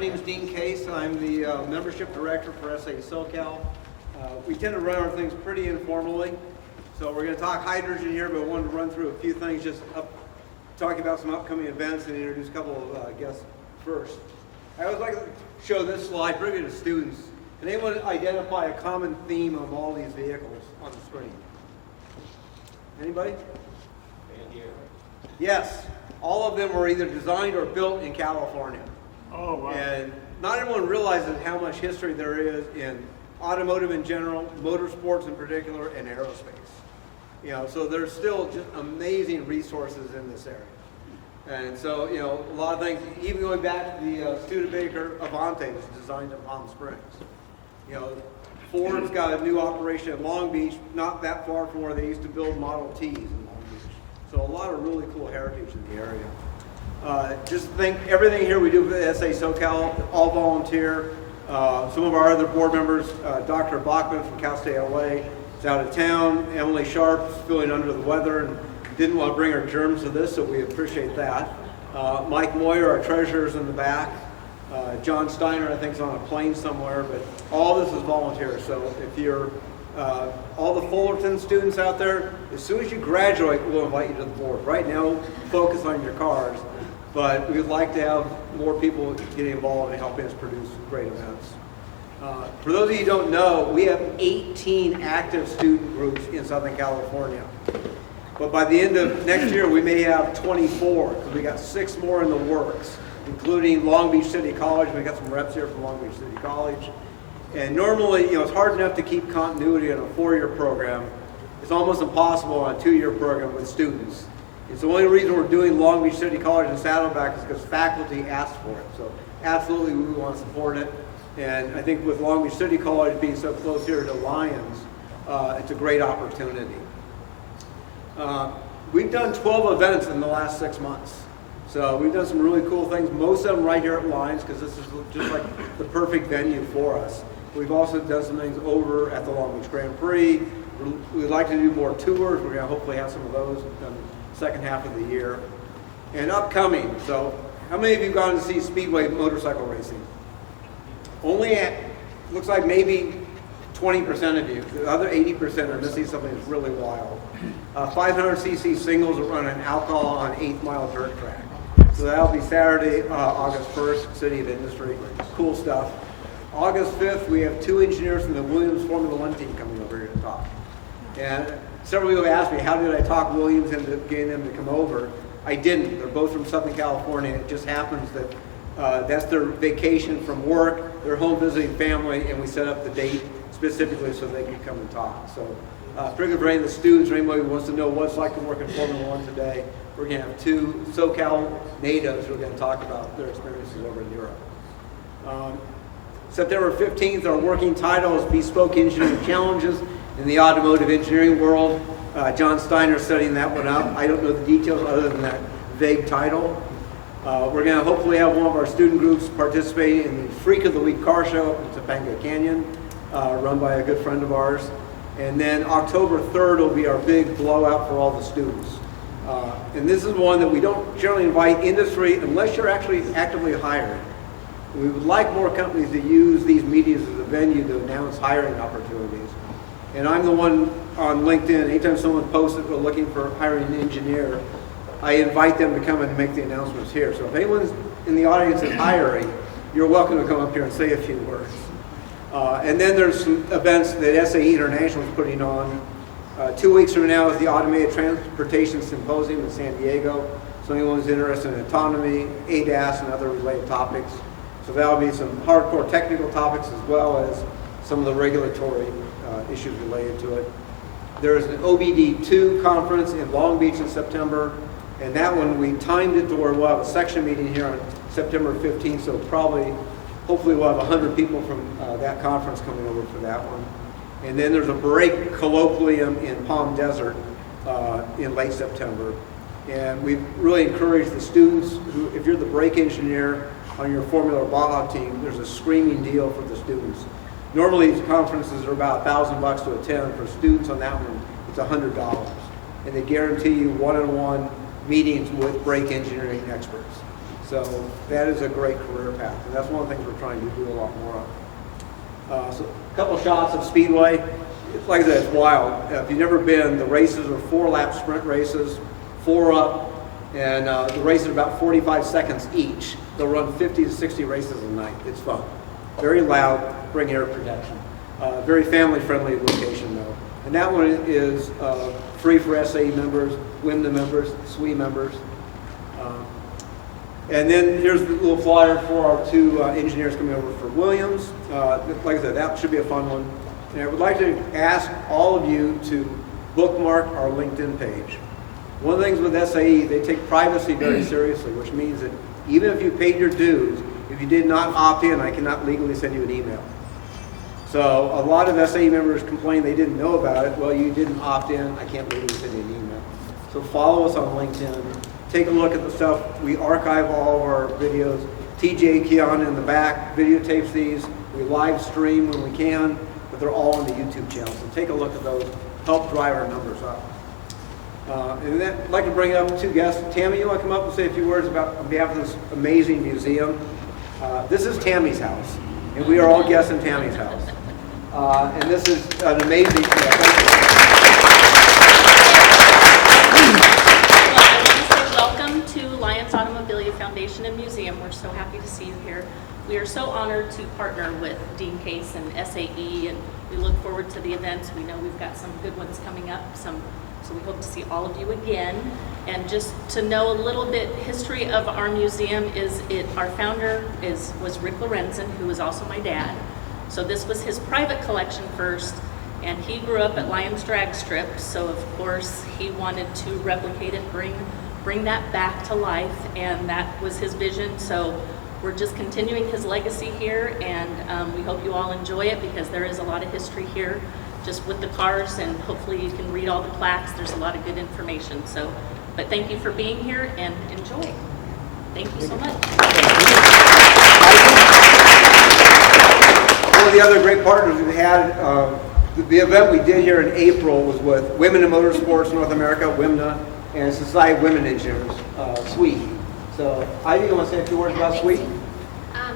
name is Dean Case. I'm the membership director for FSAE SoCal. We tend to run our things pretty informally. So we're going to talk hydrogen here, but I wanted to run through a few things, talking about some upcoming events and introduce a couple of guests first. I always like to show this slide, bring it to students. Can anyone identify a common theme of all these vehicles on the screen? Anybody? Yes. All of them were either designed or built in California. Oh, wow. And not everyone realizes how much history there is in automotive in general, motorsports in particular, and aerospace. You know, so there's still just amazing resources in this area. And so, you know, a lot of things, even going back to the Studebaker Avante was designed in Palm Springs. You know, Ford's got a new operation at Long Beach, not that far from where they used to build Model Ts in Long Beach. So a lot of really cool heritage in the area. Just think, everything here we do for the FSAE SoCal, all volunteer. Some of our other board members, Dr. Bachman from Cal State LA is out of town. Emily Sharp is feeling under the weather and didn't want to bring her germs to this, so we appreciate that. Mike Moyer, our treasurer, is in the back. John Steiner, I think, is on a plane somewhere, but all this is volunteer. So if you're all the Fullerton students out there, as soon as you graduate, we'll invite you to the board. Right now, focus on your cars, but we'd like to have more people getting involved and helping us produce great events. For those of you who don't know, we have 18 active student groups in Southern California. But by the end of next year, we may have 24, because we got 6 more in the works, including Long Beach City College. We got some reps here from Long Beach City College. And normally, you know, it's hard enough to keep continuity in a 4-year program. It's almost impossible on a 2-year program with students. It's the only reason we're doing Long Beach City College and Saddleback is because faculty asked for it. So absolutely we want to support it. And I think with Long Beach City College being so close here to Lions, it's a great opportunity. We've done 12 events in the last 6 months. So we've done some really cool things, most of them right here at Lions, because this is just like the perfect venue for us. We've also done some things over at the Long Beach Grand Prix. We'd like to do more tours. We're going to hopefully have some of those in the second half of the year. And upcoming, so how many of you have gone to see Speedway motorcycle racing? Only at, looks like maybe 20% of you. The other 80% are missing something that's really wild. 500cc singles are running alcohol on 8th Mile dirt track. So that'll be Saturday, August 1st, City of Industry. Cool stuff. August 5th, we have 2 engineers from the Williams Formula One team coming over here to talk. And several people have asked me, how did I talk Williams into getting them to come over? I didn't. They're both from Southern California. It just happens that that's their vacation from work. They're home visiting family, and we set up the date specifically so they can come and talk. So figure for any of the students or anybody who wants to know what it's like to work in Formula One today, we're going to have 2 SoCal natives who are going to talk about their experiences over in Europe. September 15th, our working title is Bespoke Engineering Challenges in the Automotive Engineering World. John Steiner is setting that one up. I don't know the details other than that vague title. We're going to hopefully have one of our student groups participating in the Freak of the Week car show in Topanga Canyon, run by a good friend of ours. And then October 3rd will be our big blowout for all the students. And this is one that we don't generally invite industry unless you're actually actively hiring. We would like more companies to use these meetings as a venue to announce hiring opportunities. And I'm the one on LinkedIn, anytime someone posts that we're looking for hiring an engineer, I invite them to come and make the announcements here. So if anyone's in the audience is hiring, you're welcome to come up here and say a few words. And then there's some events that FSAE International is putting on. 2 weeks from now is the Automated Transportation Symposium in San Diego. So anyone's interested in autonomy, ADAS, and other related topics. So that'll be some hardcore technical topics as well as some of the regulatory issues related to it. There's an OBD2 conference in Long Beach in September, and that one we timed it to where we'll have a section meeting here on September 15th, so hopefully we'll have 100 people from that conference coming over for that one. And then there's a brake colloquium in Palm Desert in late September. And we've really encouraged the students who, if you're the brake engineer on your Formula Baja team, there's a screaming deal for the students. Normally these conferences are about $1,000 to attend. For students on that one, it's $100. And they guarantee you one-on-one meetings with brake engineering experts. So that is a great career path, and that's one of the things we're trying to do a lot more of. So a couple shots of Speedway. Like I said, it's wild. If you've never been, the races are 4-lap sprint races, 4 up, and the races are about 45 seconds each. They'll run 50 to 60 races a night. It's fun. Very loud, bring air protection. Very family-friendly location, though. And that one is free for SAE members, WMNA members, SWE members. And then here's the little flyer for our 2 engineers coming over for Williams. Like I said, that should be a fun one. And I would like to ask all of you to bookmark our LinkedIn page. One of the things with SAE, they take privacy very seriously, which means that even if you paid your dues, if you did not opt in, I cannot legally send you an email. So a lot of SAE members complain they didn't know about it. Well, you didn't opt in, I can't legally send you an email. So follow us on LinkedIn. Take a look at the stuff. We archive all of our videos. TJ Keon in the back videotapes these. We live stream when we can, but they're all on the YouTube channel. So take a look at those. Help drive our numbers up. And then I'd like to bring up 2 guests. Tammy, you want to come up and say a few words about on behalf of this amazing museum? This is Tammy's house, and we are all guests in Tammy's house. And this is an amazing. Welcome to Alliance Automobilia Foundation and Museum. We're so happy to see you here. We are so honored to partner with Dean Case and SAE, and we look forward to the events. We know we've got some good ones coming up, so we hope to see all of you again. And just to know a little bit history of our museum our founder was Rick Lorenzen, who was also my dad. So this was his private collection first, and he grew up at Lions Drag Strip, so of course he wanted to replicate it, bring that back to life, and that was his vision. So we're just continuing his legacy here, and we hope you all enjoy it because there is a lot of history here just with the cars, and hopefully you can read all the plaques. There's a lot of good information. So, but thank you for being here and enjoy. Thank you so much. One of the other great partners we had, the event we did here in April was with Women in Motorsports North America, WMNA, and Society of Women Engineers, SWE. So, Ivy, you want to say a few words about SWE?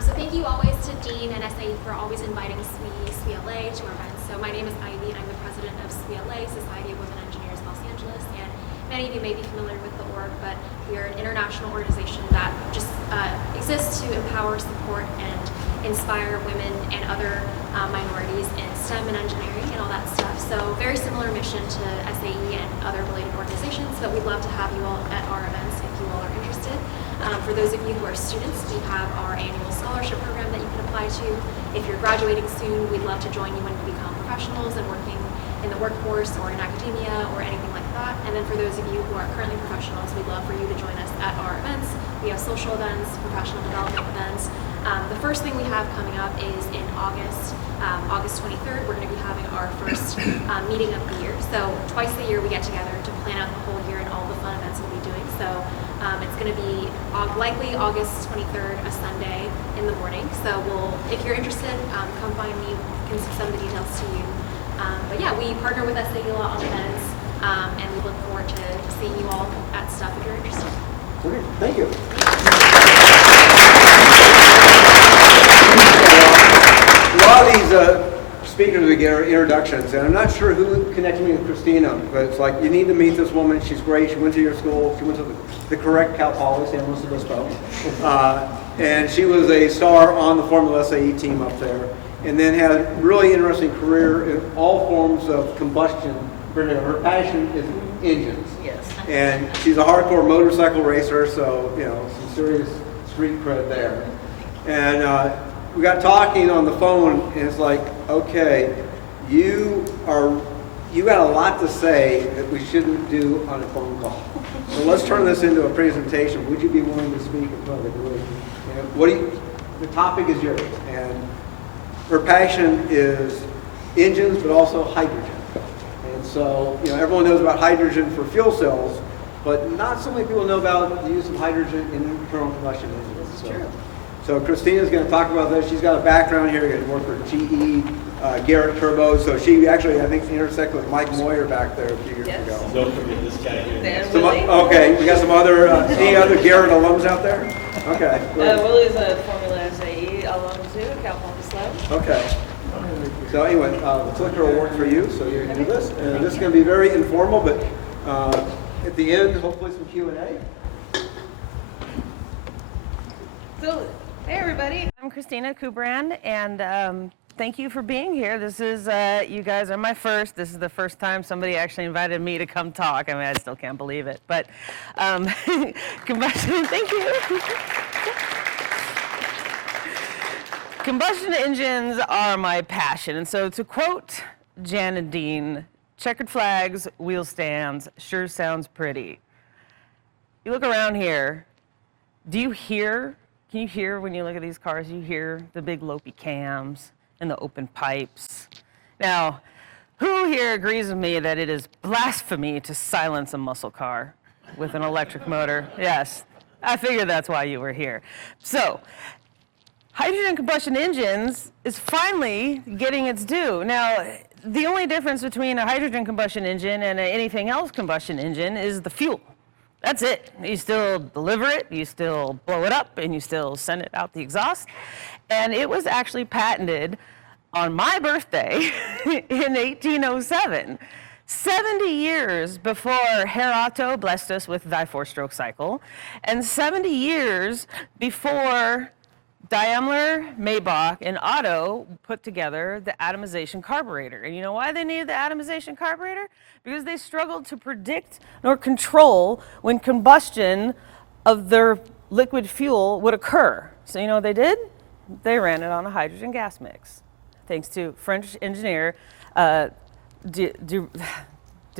So thank you always to Dean and SAE for always inviting SWE LA to our events. So my name is Ivy. I'm the president of SWE LA, Society of Women Engineers Los Angeles, and many of you may be familiar with the org, but we are an international organization that just exists to empower, support, and inspire women and other minorities in STEM and engineering and all that stuff. So very similar mission to SAE and other related organizations, but we'd love to have you all at our events if you all are interested. For those of you who are students, we have our annual scholarship program that you can apply to. If you're graduating soon, we'd love to join you when you become professionals and working in the workforce or in academia or anything like that. And then for those of you who are currently professionals, we'd love for you to join us at our events. We have social events, professional development events. The first thing we have coming up is in August 23rd. We're going to be having our first meeting of the year. So twice a year we get together to plan out the whole year and all the fun events we'll be doing. So it's going to be likely August 23rd, a Sunday in the morning. So if you're interested, come find me. We can send the details to you. But yeah, we partner with SAE a lot on events, and we look forward to seeing you all at stuff if you're interested. Okay, thank you. A lot of these speakers we get are introductions, and I'm not sure who connected me with Krystyna, but it's like, you need to meet this woman. She's great. She went to your school. She went to the correct Cal Poly, San Luis Obispo. And she was a star on the Formula SAE team up there, and then had a really interesting career in all forms of combustion. Her passion is engines. Yes. And she's a hardcore motorcycle racer, so, some serious street cred there. And we got talking on the phone, and it's like, okay, you got a lot to say that we shouldn't do on a phone call. So let's turn this into a presentation. Would you be willing to speak in front of the group? And the topic is yours. And her passion is engines, but also hydrogen. And so, everyone knows about hydrogen for fuel cells, but not so many people know about the use of hydrogen in internal combustion engines. This is true. So Krystyna's going to talk about this. She's got a background here. She worked for GE, Garrett Turbo. So she actually, I think, intersected with Mike Moyer back there a few years ago. Don't forget this guy here. Okay, we got some other, any other Garrett alums out there? Okay. Great. Willie's a Formula SAE alum too, Cal Poly Slow. Okay. So anyway, the clicker will work for you, so you can do this. And this is going to be very informal, but at the end, hopefully some Q&A. So, hey everybody, I'm Krystyna Kubran, and thank you for being here. This is, you guys are my first. This is the first time somebody actually invited me to come talk. I mean, I still can't believe it, but combustion, thank you. Combustion engines are my passion, and so to quote Jan and Dean, checkered flags, wheel stands, sure sounds pretty. You look around here, can you hear when you look at these cars, you hear the big lopey cams and the open pipes. Now, who here agrees with me that it is blasphemy to silence a muscle car with an electric motor? Yes, I figured that's why you were here. So, hydrogen combustion engines is finally getting its due. Now, the only difference between a hydrogen combustion engine and anything else combustion engine is the fuel. That's it. You still deliver it, you still blow it up, and you still send it out the exhaust. And it was actually patented on my birthday in 1807, 70 years before Herr Otto blessed us with the 4-stroke cycle, and 70 years before Daimler, Maybach, and Otto put together the atomization carburetor. And you know why they needed the atomization carburetor? Because they struggled to predict nor control when combustion of their liquid fuel would occur. So you know what they did? They ran it on a hydrogen gas mix. Thanks to French engineer de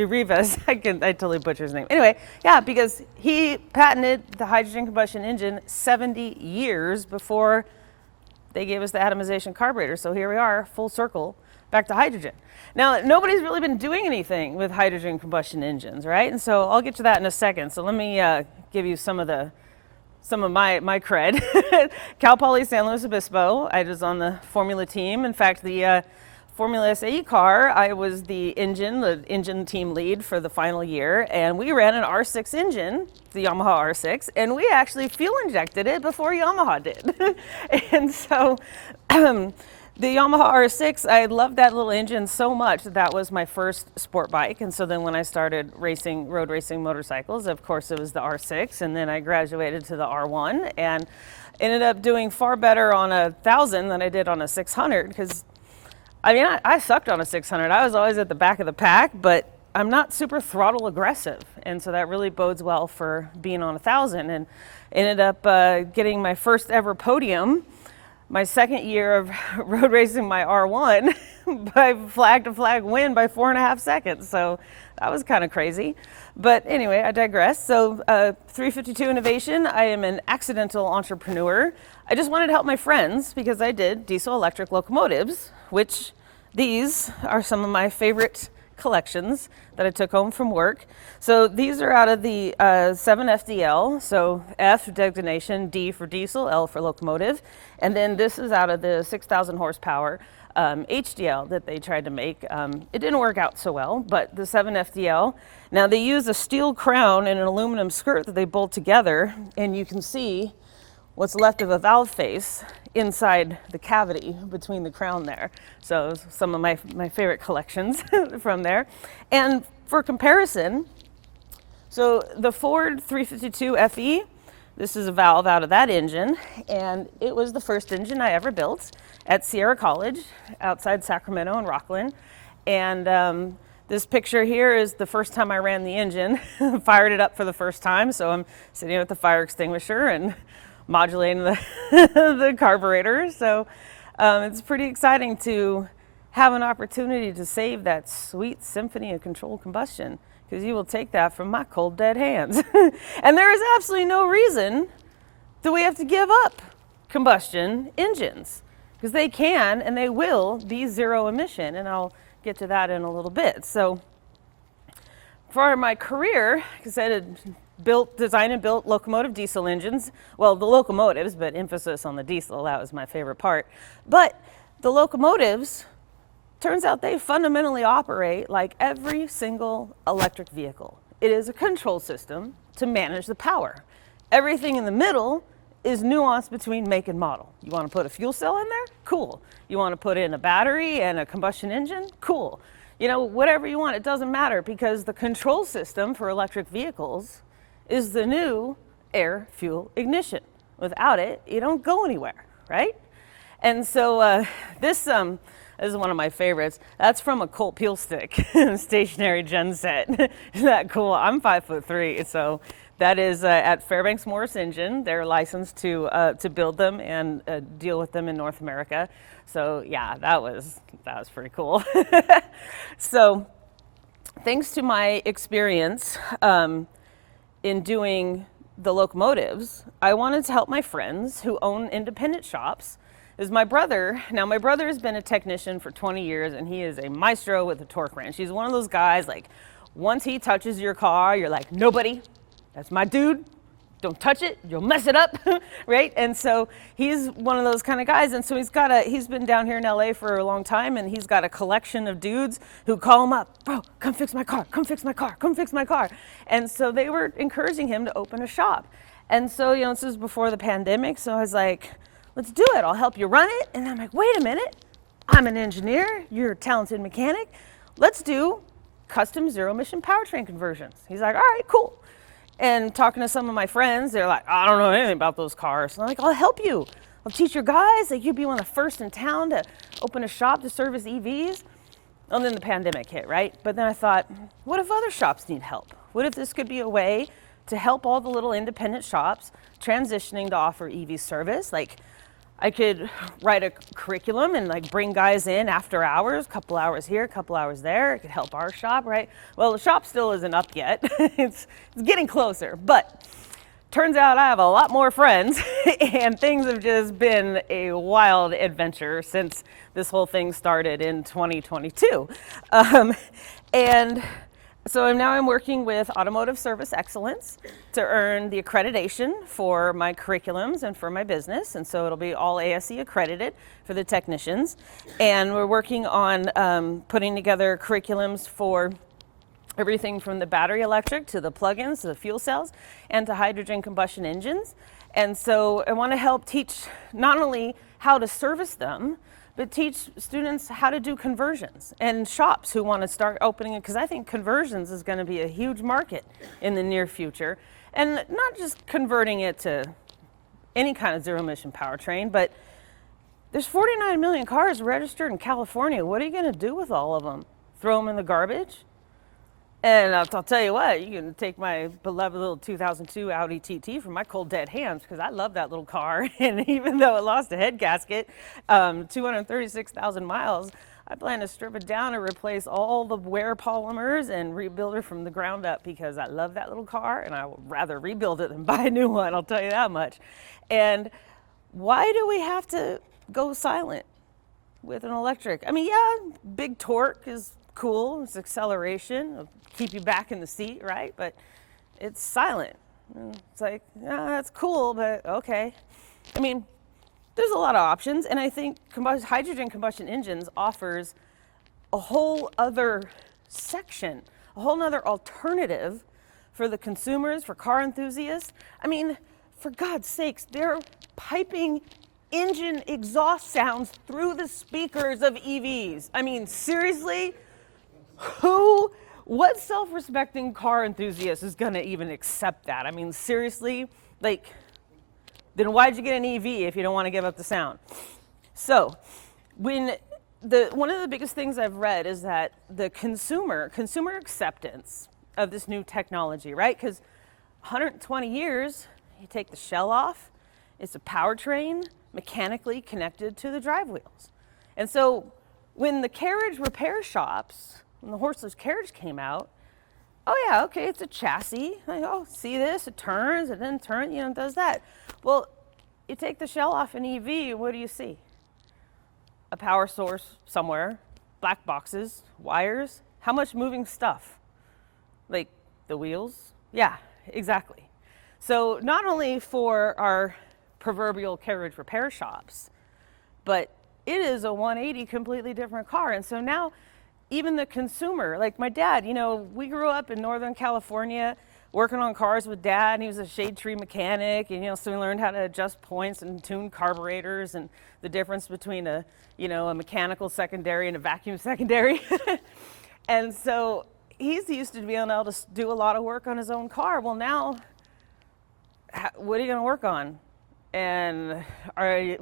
Rivas, I totally butcher his name. Anyway, yeah, because he patented the hydrogen combustion engine 70 years before they gave us the atomization carburetor. So here we are, full circle, back to hydrogen. Now, nobody's really been doing anything with hydrogen combustion engines, right? And so I'll get to that in a second. So let me give you some of my cred. Cal Poly San Luis Obispo, I was on the Formula team. In fact, the Formula SAE car, I was the engine team lead for the final year, and we ran an R6 engine, the Yamaha R6, and we actually fuel injected it before Yamaha did. And so the Yamaha R6, I loved that little engine so much that was my first sport bike. And so then when I started road racing motorcycles, of course it was the R6, and then I graduated to the R1 and ended up doing far better on a 1000 than I did on a 600, because I mean, I sucked on a 600. I was always at the back of the pack, but I'm not super throttle aggressive. And so that really bodes well for being on 1000, and ended up getting my first ever podium my second year of road racing my R1 by flag to flag win by 4.5 seconds. So that was kind of crazy. But anyway, I digress. So 352 Innovation, I am an accidental entrepreneur. I just wanted to help my friends because I did diesel electric locomotives, which these are some of my favorite collections that I took home from work. So these are out of the 7FDL, so F designation, D for diesel, L for locomotive. And then this is out of the 6,000 horsepower HDL that they tried to make. It didn't work out so well, but the 7FDL. Now they use a steel crown and an aluminum skirt that they bolt together, and you can see what's left of a valve face inside the cavity between the crown there. So some of my favorite collections from there. And for comparison, so the Ford 352 FE, this is a valve out of that engine, and it was the first engine I ever built at Sierra College outside Sacramento and Rockland. And this picture here is the first time I ran the engine, fired it up for the first time. So I'm sitting with the fire extinguisher and modulating the carburetor. So it's pretty exciting to have an opportunity to save that sweet symphony of controlled combustion, because you will take that from my cold dead hands. And there is absolutely no reason that we have to give up combustion engines, because they can and they will be zero emission, and I'll get to that in a little bit. So for my career, because I had designed and built locomotive diesel engines, well, the locomotives, but emphasis on the diesel, that was my favorite part. But the locomotives, turns out they fundamentally operate like every single electric vehicle. It is a control system to manage the power. Everything in the middle is nuanced between make and model. You want to put a fuel cell in there? Cool. You want to put in a battery and a combustion engine? Cool. You know, whatever you want, it doesn't matter, because the control system for electric vehicles is the new air fuel ignition. Without it, you don't go anywhere, right? And so this is one of my favorites. That's from a Colt Peel Stick stationary gen set. Isn't that cool? I'm 5'3", so that is at Fairbanks Morris Engine. They're licensed to build them and deal with them in North America. So yeah, that was pretty cool. So thanks to my experience in doing the locomotives, I wanted to help my friends who own independent shops. Is my brother. Now, my brother has been a technician for 20 years, and he is a maestro with a torque wrench. He's one of those guys, like, once he touches your car, you're like, nobody, that's my dude. Don't touch it, you'll mess it up, right? And so he's one of those kind of guys. And so he's been down here in LA for a long time, and he's got a collection of dudes who call him up, bro, come fix my car, come fix my car, come fix my car. And so they were encouraging him to open a shop. And so, you know, this was before the pandemic, so I was like, let's do it, I'll help you run it. And I'm like, wait a minute, I'm an engineer, you're a talented mechanic. Let's do custom zero emission powertrain conversions. He's like, all right, cool. And talking to some of my friends, they're like, I don't know anything about those cars. And I'm like, I'll help you. I'll teach your guys. Like, you'd be one of the first in town to open a shop to service EVs. And then the pandemic hit, right? But then I thought, what if other shops need help? What if this could be a way to help all the little independent shops transitioning to offer EV service? Like, I could write a curriculum and like bring guys in after hours, couple hours here, couple hours there. It could help our shop, right? Well, the shop still isn't up yet. It's getting closer, but turns out I have a lot more friends and things have just been a wild adventure since this whole thing started in 2022. And so now I'm working with Automotive Service Excellence to earn the accreditation for my curriculums and for my business. And so it'll be all ASE accredited for the technicians. And we're working on putting together curriculums for everything from the battery electric to the plug-ins to the fuel cells and to hydrogen combustion engines. And so I want to help teach not only how to service them, but teach students how to do conversions and shops who want to start opening it, because I think conversions is going to be a huge market in the near future. And not just converting it to any kind of zero emission powertrain, but there's 49 million cars registered in California. What are you going to do with all of them? Throw them in the garbage? And I'll tell you what, you can take my beloved little 2002 Audi TT from my cold dead hands, because I love that little car. And even though it lost a head gasket, 236,000 miles, I plan to strip it down and replace all the wear polymers and rebuild it from the ground up, because I love that little car and I would rather rebuild it than buy a new one, I'll tell you that much. And why do we have to go silent with an electric? I mean, yeah, big torque is cool, it's acceleration, it'll keep you back in the seat, right? But it's silent. It's like, yeah, that's cool, but okay. I mean, there's a lot of options, and I think hydrogen combustion engines offers a whole other section, a whole other alternative for the consumers, for car enthusiasts. I mean, for God's sakes, they're piping engine exhaust sounds through the speakers of EVs. I mean, seriously? What self-respecting car enthusiast is going to even accept that? I mean, seriously? Like, then why'd you get an EV if you don't want to give up the sound? So, one of the biggest things I've read is that the consumer acceptance of this new technology, right? Because 120 years, you take the shell off, it's a powertrain mechanically connected to the drive wheels. And so, when the carriage repair shops, when the horseless carriage came out, oh yeah, okay, it's a chassis. Like, oh, see this? It turns, it then turns, you know, it does that. Well, you take the shell off an EV, what do you see? A power source somewhere, black boxes, wires. How much moving stuff? Like the wheels? Yeah, exactly. So not only for our proverbial carriage repair shops, but it is a 180 completely different car. And so now even the consumer, like my dad, you know, we grew up in Northern California working on cars with Dad, and he was a shade tree mechanic, and so we learned how to adjust points and tune carburetors and the difference between a mechanical secondary and a vacuum secondary. And so he's used to being able to do a lot of work on his own car. Well, now, what are you going to work on? And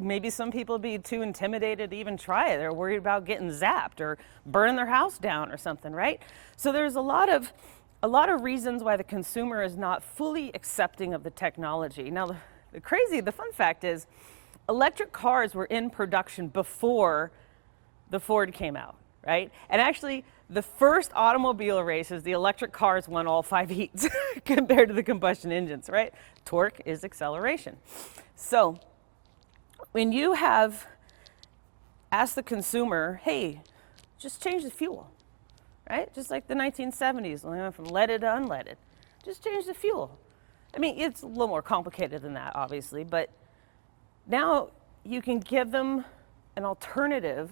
maybe some people be too intimidated to even try it. They're worried about getting zapped or burning their house down or something, right? So there's a lot of reasons why the consumer is not fully accepting of the technology. Now, the fun fact is, electric cars were in production before the Ford came out, right? And actually, the first automobile races, the electric cars won all 5 heats compared to the combustion engines, right? Torque is acceleration. So when you have asked the consumer, hey, just change the fuel, right? Just like the 1970s, when they went from leaded to unleaded. Just change the fuel. I mean, it's a little more complicated than that, obviously, but now you can give them an alternative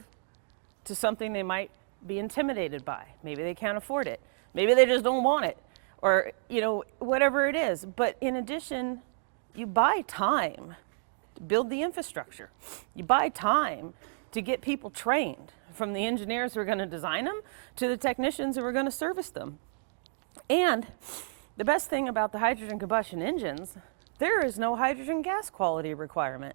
to something they might be intimidated by. Maybe they can't afford it. Maybe they just don't want it, or whatever it is. But in addition, you buy time to build the infrastructure. You buy time to get people trained, from the engineers who are going to design them to the technicians who are going to service them. And the best thing about the hydrogen combustion engines, there is no hydrogen gas quality requirement.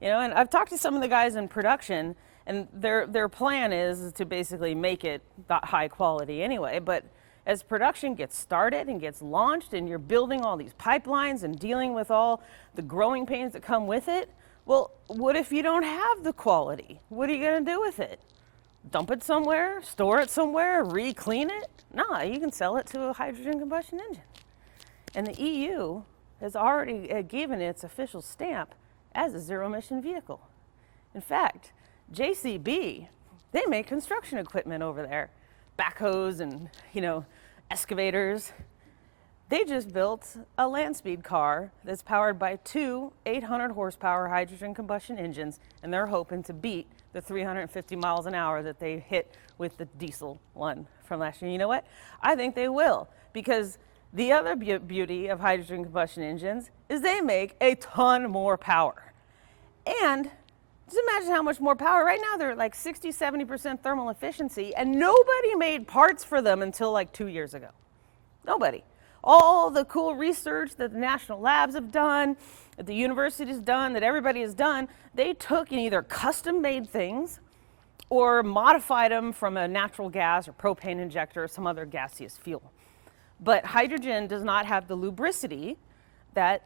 And I've talked to some of the guys in production, and their plan is to basically make it that high quality anyway. But as production gets started and gets launched, and you're building all these pipelines and dealing with all the growing pains that come with it, well, what if you don't have the quality? What are you going to do with it? Dump it somewhere, store it somewhere, re-clean it? Nah, you can sell it to a hydrogen combustion engine. And the EU has already given its official stamp as a zero-emission vehicle. In fact, JCB, they make construction equipment over there, backhoes and excavators. They just built a land speed car that's powered by 2 800 horsepower hydrogen combustion engines, and they're hoping to beat the 350 miles an hour that they hit with the diesel one from last year. You know what? I think they will, because the other beauty of hydrogen combustion engines is they make a ton more power. And just imagine how much more power. Right now, they're like 60, 70% thermal efficiency, and nobody made parts for them until like 2 years ago. Nobody. All the cool research that the national labs have done, that the university's done, that everybody has done, they took and either custom made things or modified them from a natural gas or propane injector or some other gaseous fuel. But hydrogen does not have the lubricity that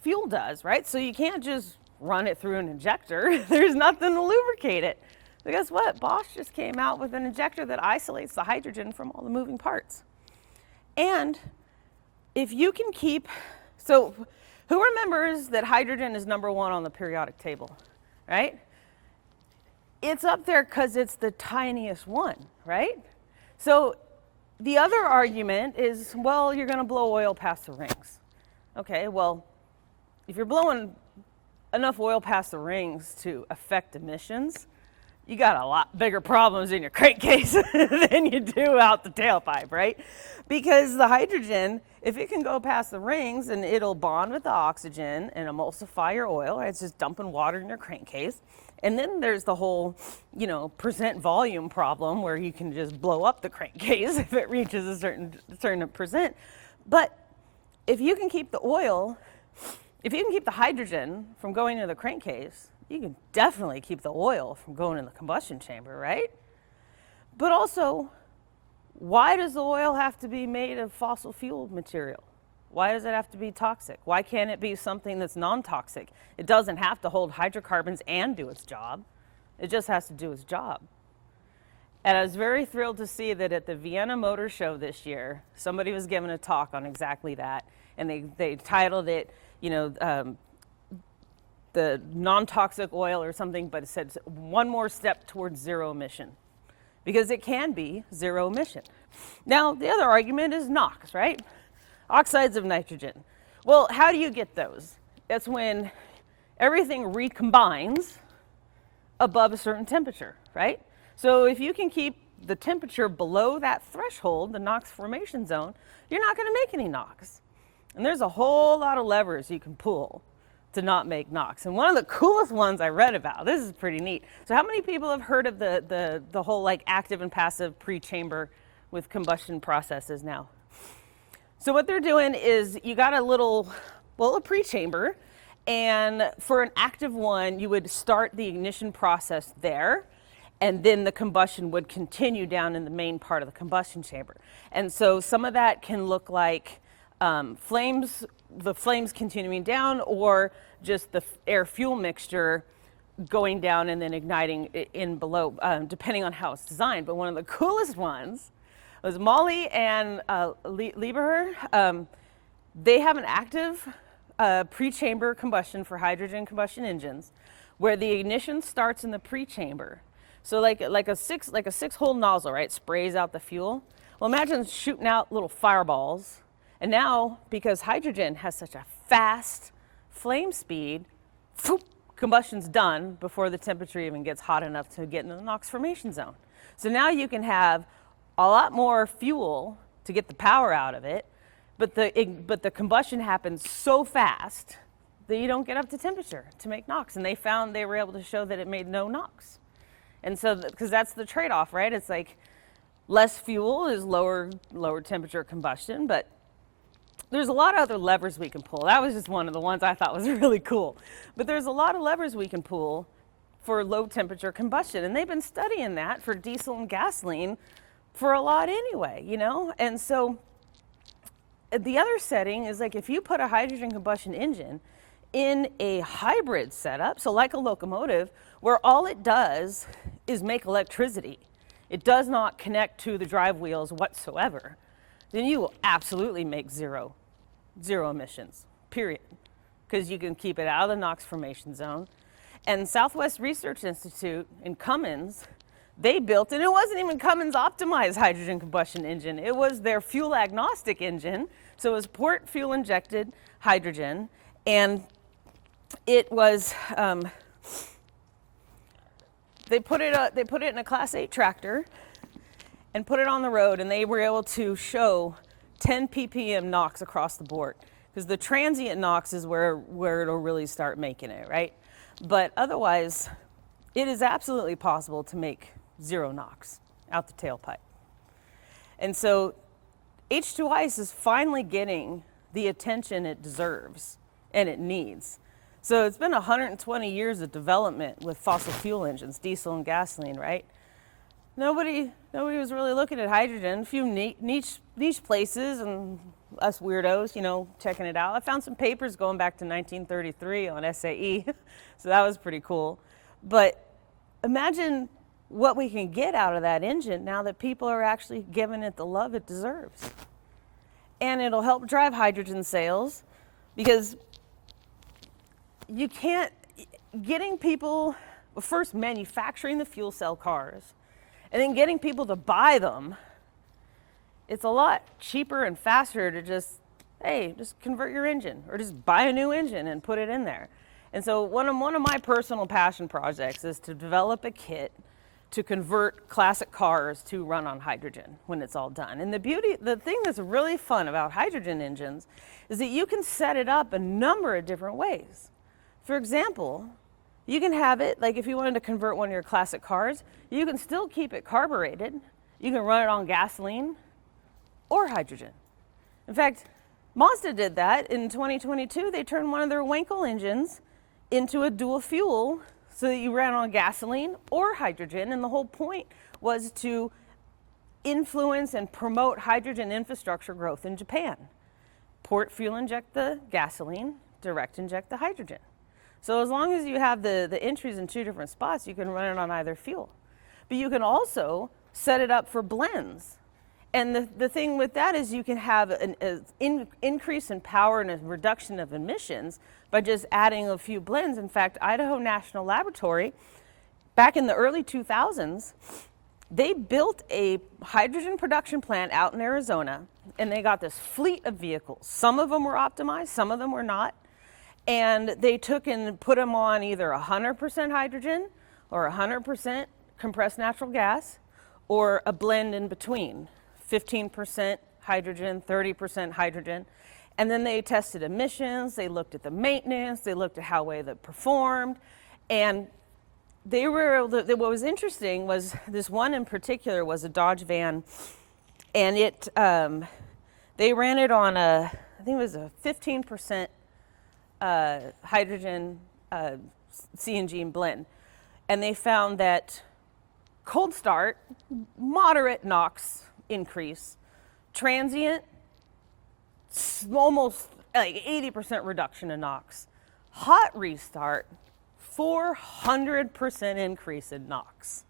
fuel does, right? So you can't just run it through an injector. There's nothing to lubricate it. So guess what? Bosch just came out with an injector that isolates the hydrogen from all the moving parts. And if you can keep, so who remembers that hydrogen is number 1 on the periodic table, right? It's up there because it's the tiniest one, right? So the other argument is, well, you're going to blow oil past the rings. Okay, well, if you're blowing enough oil past the rings to affect emissions, you got a lot bigger problems in your crankcase than you do out the tailpipe, right? Because the hydrogen, if it can go past the rings, and it'll bond with the oxygen and emulsify your oil, right? It's just dumping water in your crankcase. And then there's the whole, percent volume problem where you can just blow up the crankcase if it reaches a certain percent. But if you can keep the hydrogen from going into the crankcase, you can definitely keep the oil from going in the combustion chamber, right? But also, why does the oil have to be made of fossil fuel material? Why does it have to be toxic? Why can't it be something that's non-toxic? It doesn't have to hold hydrocarbons and do its job. It just has to do its job. And I was very thrilled to see that at the Vienna Motor Show this year, somebody was giving a talk on exactly that. And they titled it, the non-toxic oil or something, but it said one more step towards zero emission, because it can be zero emission. Now, the other argument is NOx, right? Oxides of nitrogen. Well, how do you get those? That's when everything recombines above a certain temperature, right? So if you can keep the temperature below that threshold, the NOx formation zone, you're not going to make any NOx. And there's a whole lot of levers you can pull to not make NOx. And one of the coolest ones I read about, this is pretty neat. So how many people have heard of the whole like active and passive pre-chamber with combustion processes now? So what they're doing is you got a pre-chamber, and for an active one, you would start the ignition process there, and then the combustion would continue down in the main part of the combustion chamber. And so some of that can look like the flames continuing down, or just the air-fuel mixture going down and then igniting in below, depending on how it's designed. But one of the coolest ones was Molly and Lieber. They have an active pre-chamber combustion for hydrogen combustion engines, where the ignition starts in the pre-chamber. So like a six-hole nozzle, right, sprays out the fuel. Well, imagine shooting out little fireballs. And now, because hydrogen has such a fast flame speed, combustion's done before the temperature even gets hot enough to get into the NOx formation zone. So now you can have a lot more fuel to get the power out of it, but the combustion happens so fast that you don't get up to temperature to make NOx. And they were able to show that it made no NOx. And so, because that's the trade-off, right? It's like less fuel is lower temperature combustion, but there's a lot of other levers we can pull. That was just one of the ones I thought was really cool. But there's a lot of levers we can pull for low temperature combustion. And they've been studying that for diesel and gasoline for a lot anyway, you know? And so the other setting is like if you put a hydrogen combustion engine in a hybrid setup, so like a locomotive, where all it does is make electricity, it does not connect to the drive wheels whatsoever, then you will absolutely make zero emissions, period, because you can keep it out of the NOx formation zone. And Southwest Research Institute in Cummins, they built, and it wasn't even Cummins optimized hydrogen combustion engine, it was their fuel agnostic engine, so it was port fuel injected hydrogen, and it was, they put it in a Class 8 tractor and put it on the road, and they were able to show 10 ppm NOx across the board, because the transient NOx is where it'll really start making it, right? But otherwise, it is absolutely possible to make zero NOx out the tailpipe. And so H2ICE is finally getting the attention it deserves and it needs. So it's been 120 years of development with fossil fuel engines, diesel and gasoline, right? Nobody was really looking at hydrogen. A few niche places, and us weirdos, you know, checking it out. I found some papers going back to 1933 on SAE, so that was pretty cool. But imagine what we can get out of that engine now that people are actually giving it the love it deserves. And it'll help drive hydrogen sales, because you can't, getting people, first manufacturing the fuel cell cars, and then getting people to buy them, it's a lot cheaper and faster to just convert your engine, or just buy a new engine and put it in there. And so one of my personal passion projects is to develop a kit to convert classic cars to run on hydrogen when it's all done. And the thing that's really fun about hydrogen engines is that you can set it up a number of different ways. For example, you can have it, like if you wanted to convert one of your classic cars, you can still keep it carbureted. You can run it on gasoline or hydrogen. In fact, Mazda did that in 2022. They turned one of their Wankel engines into a dual fuel so that you ran on gasoline or hydrogen. And the whole point was to influence and promote hydrogen infrastructure growth in Japan. Port fuel inject the gasoline, direct inject the hydrogen. So as long as you have the entries in two different spots, you can run it on either fuel. But you can also set it up for blends. And the thing with that is you can have an increase in power and a reduction of emissions by just adding a few blends. In fact, Idaho National Laboratory, back in the early 2000s, they built a hydrogen production plant out in Arizona, and they got this fleet of vehicles. Some of them were optimized, some of them were not. And they took and put them on either 100% hydrogen or 100% compressed natural gas, or a blend in between, 15% hydrogen, 30% hydrogen. And then they tested emissions, they looked at the maintenance, they looked at how well they performed, and they were able to, what was interesting was this one in particular was a Dodge van, and it, they ran it on I think it was a 15% hydrogen CNG blend. And they found that cold start, moderate NOx increase, transient, almost like 80% reduction in NOx, hot restart, 400% increase in NOx.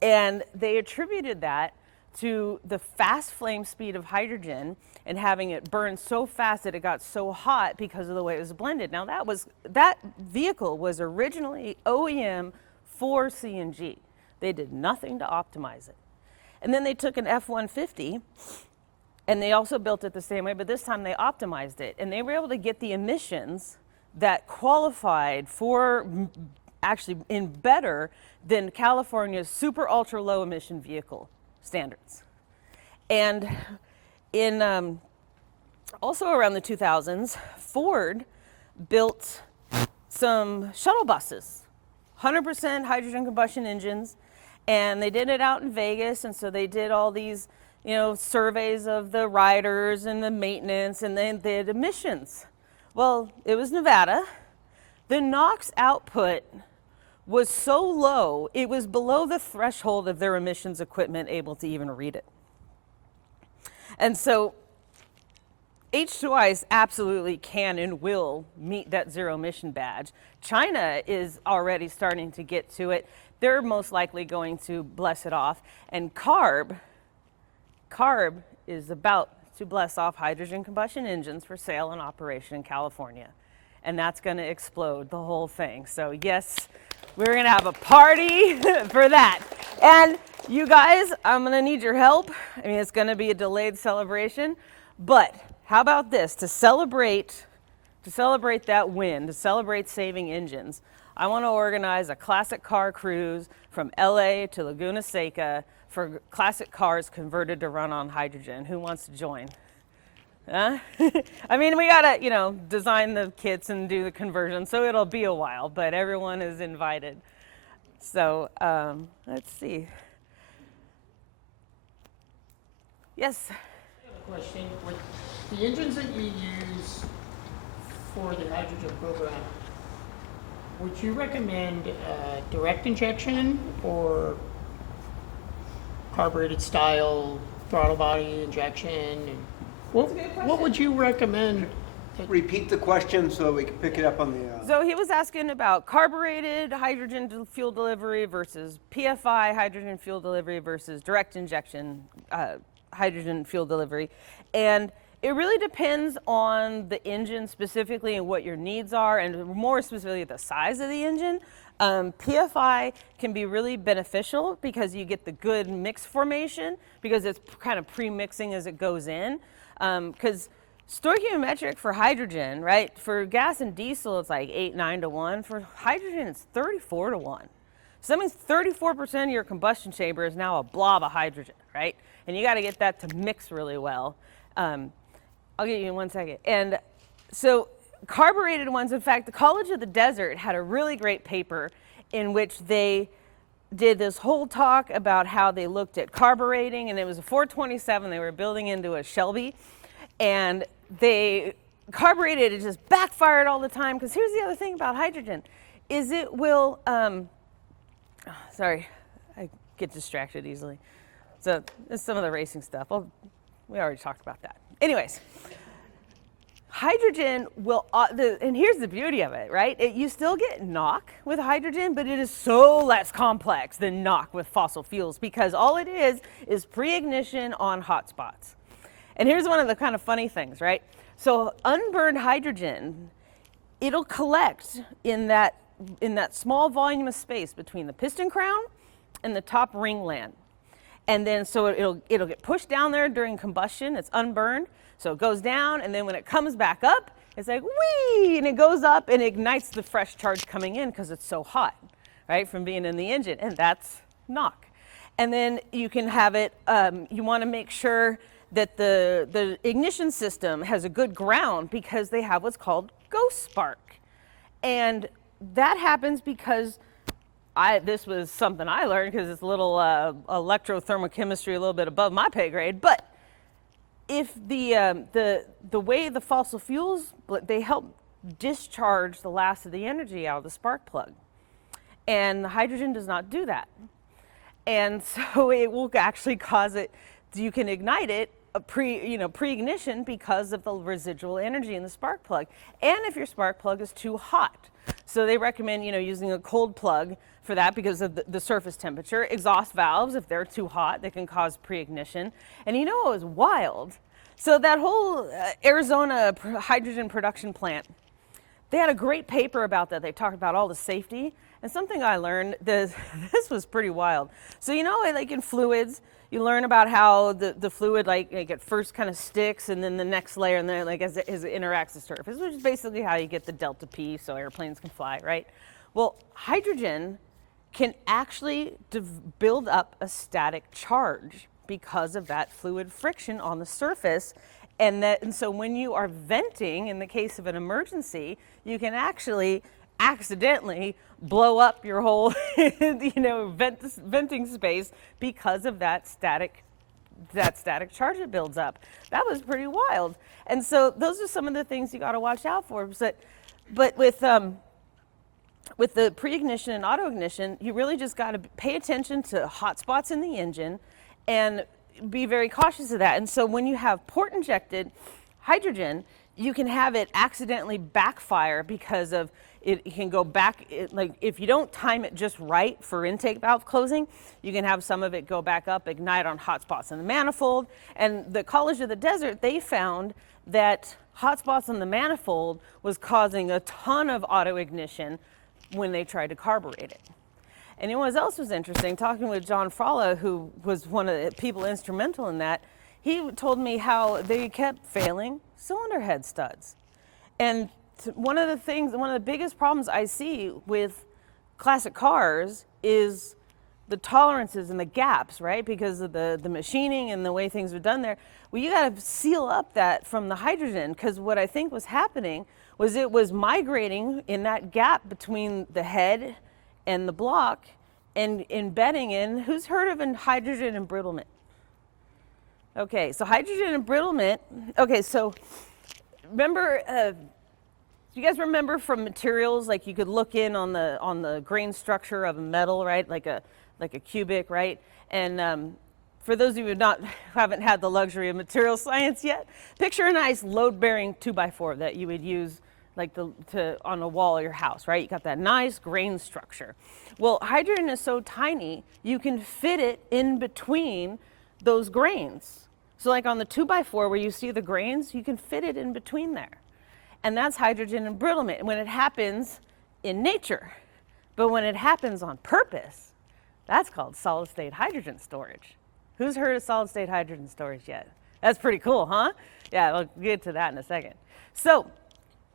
And they attributed that to the fast flame speed of hydrogen and having it burn so fast that it got so hot because of the way it was blended. Now that vehicle was originally OEM for CNG. They did nothing to optimize it. And then they took an F-150 and they also built it the same way, but this time they optimized it. And they were able to get the emissions that qualified for actually in better than California's super ultra low emission vehicle standards. And in also around the 2000s, Ford built some shuttle buses, 100% hydrogen combustion engines, and they did it out in Vegas, and so they did all these, surveys of the riders and the maintenance, and then they had emissions. Well, it was Nevada. The NOx output was so low, it was below the threshold of their emissions equipment able to even read it. And so H2ICE absolutely can and will meet that zero emission badge. China is already starting to get to it. They're most likely going to bless it off. And CARB is about to bless off hydrogen combustion engines for sale and operation in California. And that's going to explode the whole thing. So yes, we're going to have a party for that. And you guys, I'm going to need your help. I mean, it's going to be a delayed celebration, but how about this? To celebrate that win, to celebrate saving engines, I want to organize a classic car cruise from LA to Laguna Seca for classic cars converted to run on hydrogen. Who wants to join? Huh? I mean, we gotta, design the kits and do the conversion, so it'll be a while, but everyone is invited. So, let's see. Yes? I have a question. With the engines that you use for the hydrogen program, would you recommend direct injection or carbureted style throttle body injection? And what would you recommend? Repeat the question so we can pick it up on the... So he was asking about carbureted hydrogen fuel delivery versus PFI hydrogen fuel delivery versus direct injection hydrogen fuel delivery. And it really depends on the engine specifically and what your needs are, and more specifically the size of the engine. PFI can be really beneficial because you get the good mix formation because it's kind of pre-mixing as it goes in. Because stoichiometric for hydrogen, right? For gas and diesel, it's like 8-9 to 1. For hydrogen, it's 34 to 1. So that means 34% of your combustion chamber is now a blob of hydrogen, right? And you got to get that to mix really well. I'll get you in 1 second. And so carbureted ones, in fact, the College of the Desert had a really great paper in which they did this whole talk about how they looked at carbureting, and it was a 427 they were building into a Shelby, and they carbureted, it just backfired all the time, because here's the other thing about hydrogen, is it will, sorry, I get distracted easily. So this is some of the racing stuff. Well, we already talked about that. Anyways, hydrogen will, and here's the beauty of it, right? You still get knock with hydrogen, but it is so less complex than knock with fossil fuels because all it is pre-ignition on hot spots. And here's one of the kind of funny things, right? So unburned hydrogen, it'll collect in that small volume of space between the piston crown and the top ringland. And then so it'll get pushed down there during combustion, it's unburned. So it goes down, and then when it comes back up, it's like, whee, and it goes up and ignites the fresh charge coming in because it's so hot, right, from being in the engine, and that's knock. And then you can have it, you want to make sure that the ignition system has a good ground because they have what's called ghost spark. And that happens because this was something I learned because it's a little electrothermochemistry, a little bit above my pay grade. But if the way the fossil fuels, they help discharge the last of the energy out of the spark plug. And the hydrogen does not do that. And so it will actually cause it, you can ignite it pre-ignition because of the residual energy in the spark plug. And if your spark plug is too hot. So they recommend, using a cold plug for that because of the surface temperature. Exhaust valves, if they're too hot, they can cause pre-ignition. And you know what was wild? So that whole Arizona hydrogen production plant, they had a great paper about that. They talked about all the safety. And something I learned, this was pretty wild. So like in fluids, you learn about how the fluid like it first kind of sticks and then the next layer and then as it interacts with the surface, which is basically how you get the delta P so airplanes can fly, right? Well, hydrogen can actually build up a static charge because of that fluid friction on the surface. And so when you are venting, in the case of an emergency, you can actually accidentally blow up your whole venting space because of that static charge it builds up. That was pretty wild. And so those are some of the things you got to watch out for. But with the pre-ignition and auto-ignition, you really just got to pay attention to hot spots in the engine and be very cautious of that. And so when you have port-injected hydrogen, you can have it accidentally backfire because of it can go back, like if you don't time it just right for intake valve closing, you can have some of it go back up, ignite on hot spots in the manifold. And the College of the Desert, they found that hot spots in the manifold was causing a ton of auto ignition when they tried to carburate it. And you know what else was interesting? Talking with John Fralla, who was one of the people instrumental in that, he told me how they kept failing cylinder head studs. And one of the biggest problems I see with classic cars is the tolerances and the gaps, right? Because of the machining and the way things were done there. Well, you got to seal up that from the hydrogen, because what I think was happening was it was migrating in that gap between the head and the block and embedding in, who's heard of hydrogen embrittlement? Okay, so hydrogen embrittlement, okay, so remember, do you guys remember from materials, like you could look in on the grain structure of a metal, right? Like a cubic, right? And for those of you who haven't had the luxury of material science yet, picture a nice load-bearing 2x4 that you would use on a wall of your house, right? You got that nice grain structure. Well, hydrogen is so tiny, you can fit it in between those grains. So like on the 2x4 where you see the grains, you can fit it in between there. And that's hydrogen embrittlement when it happens in nature. But when it happens on purpose, that's called solid-state hydrogen storage. Who's heard of solid-state hydrogen storage yet? That's pretty cool, huh? Yeah, we'll get to that in a second. So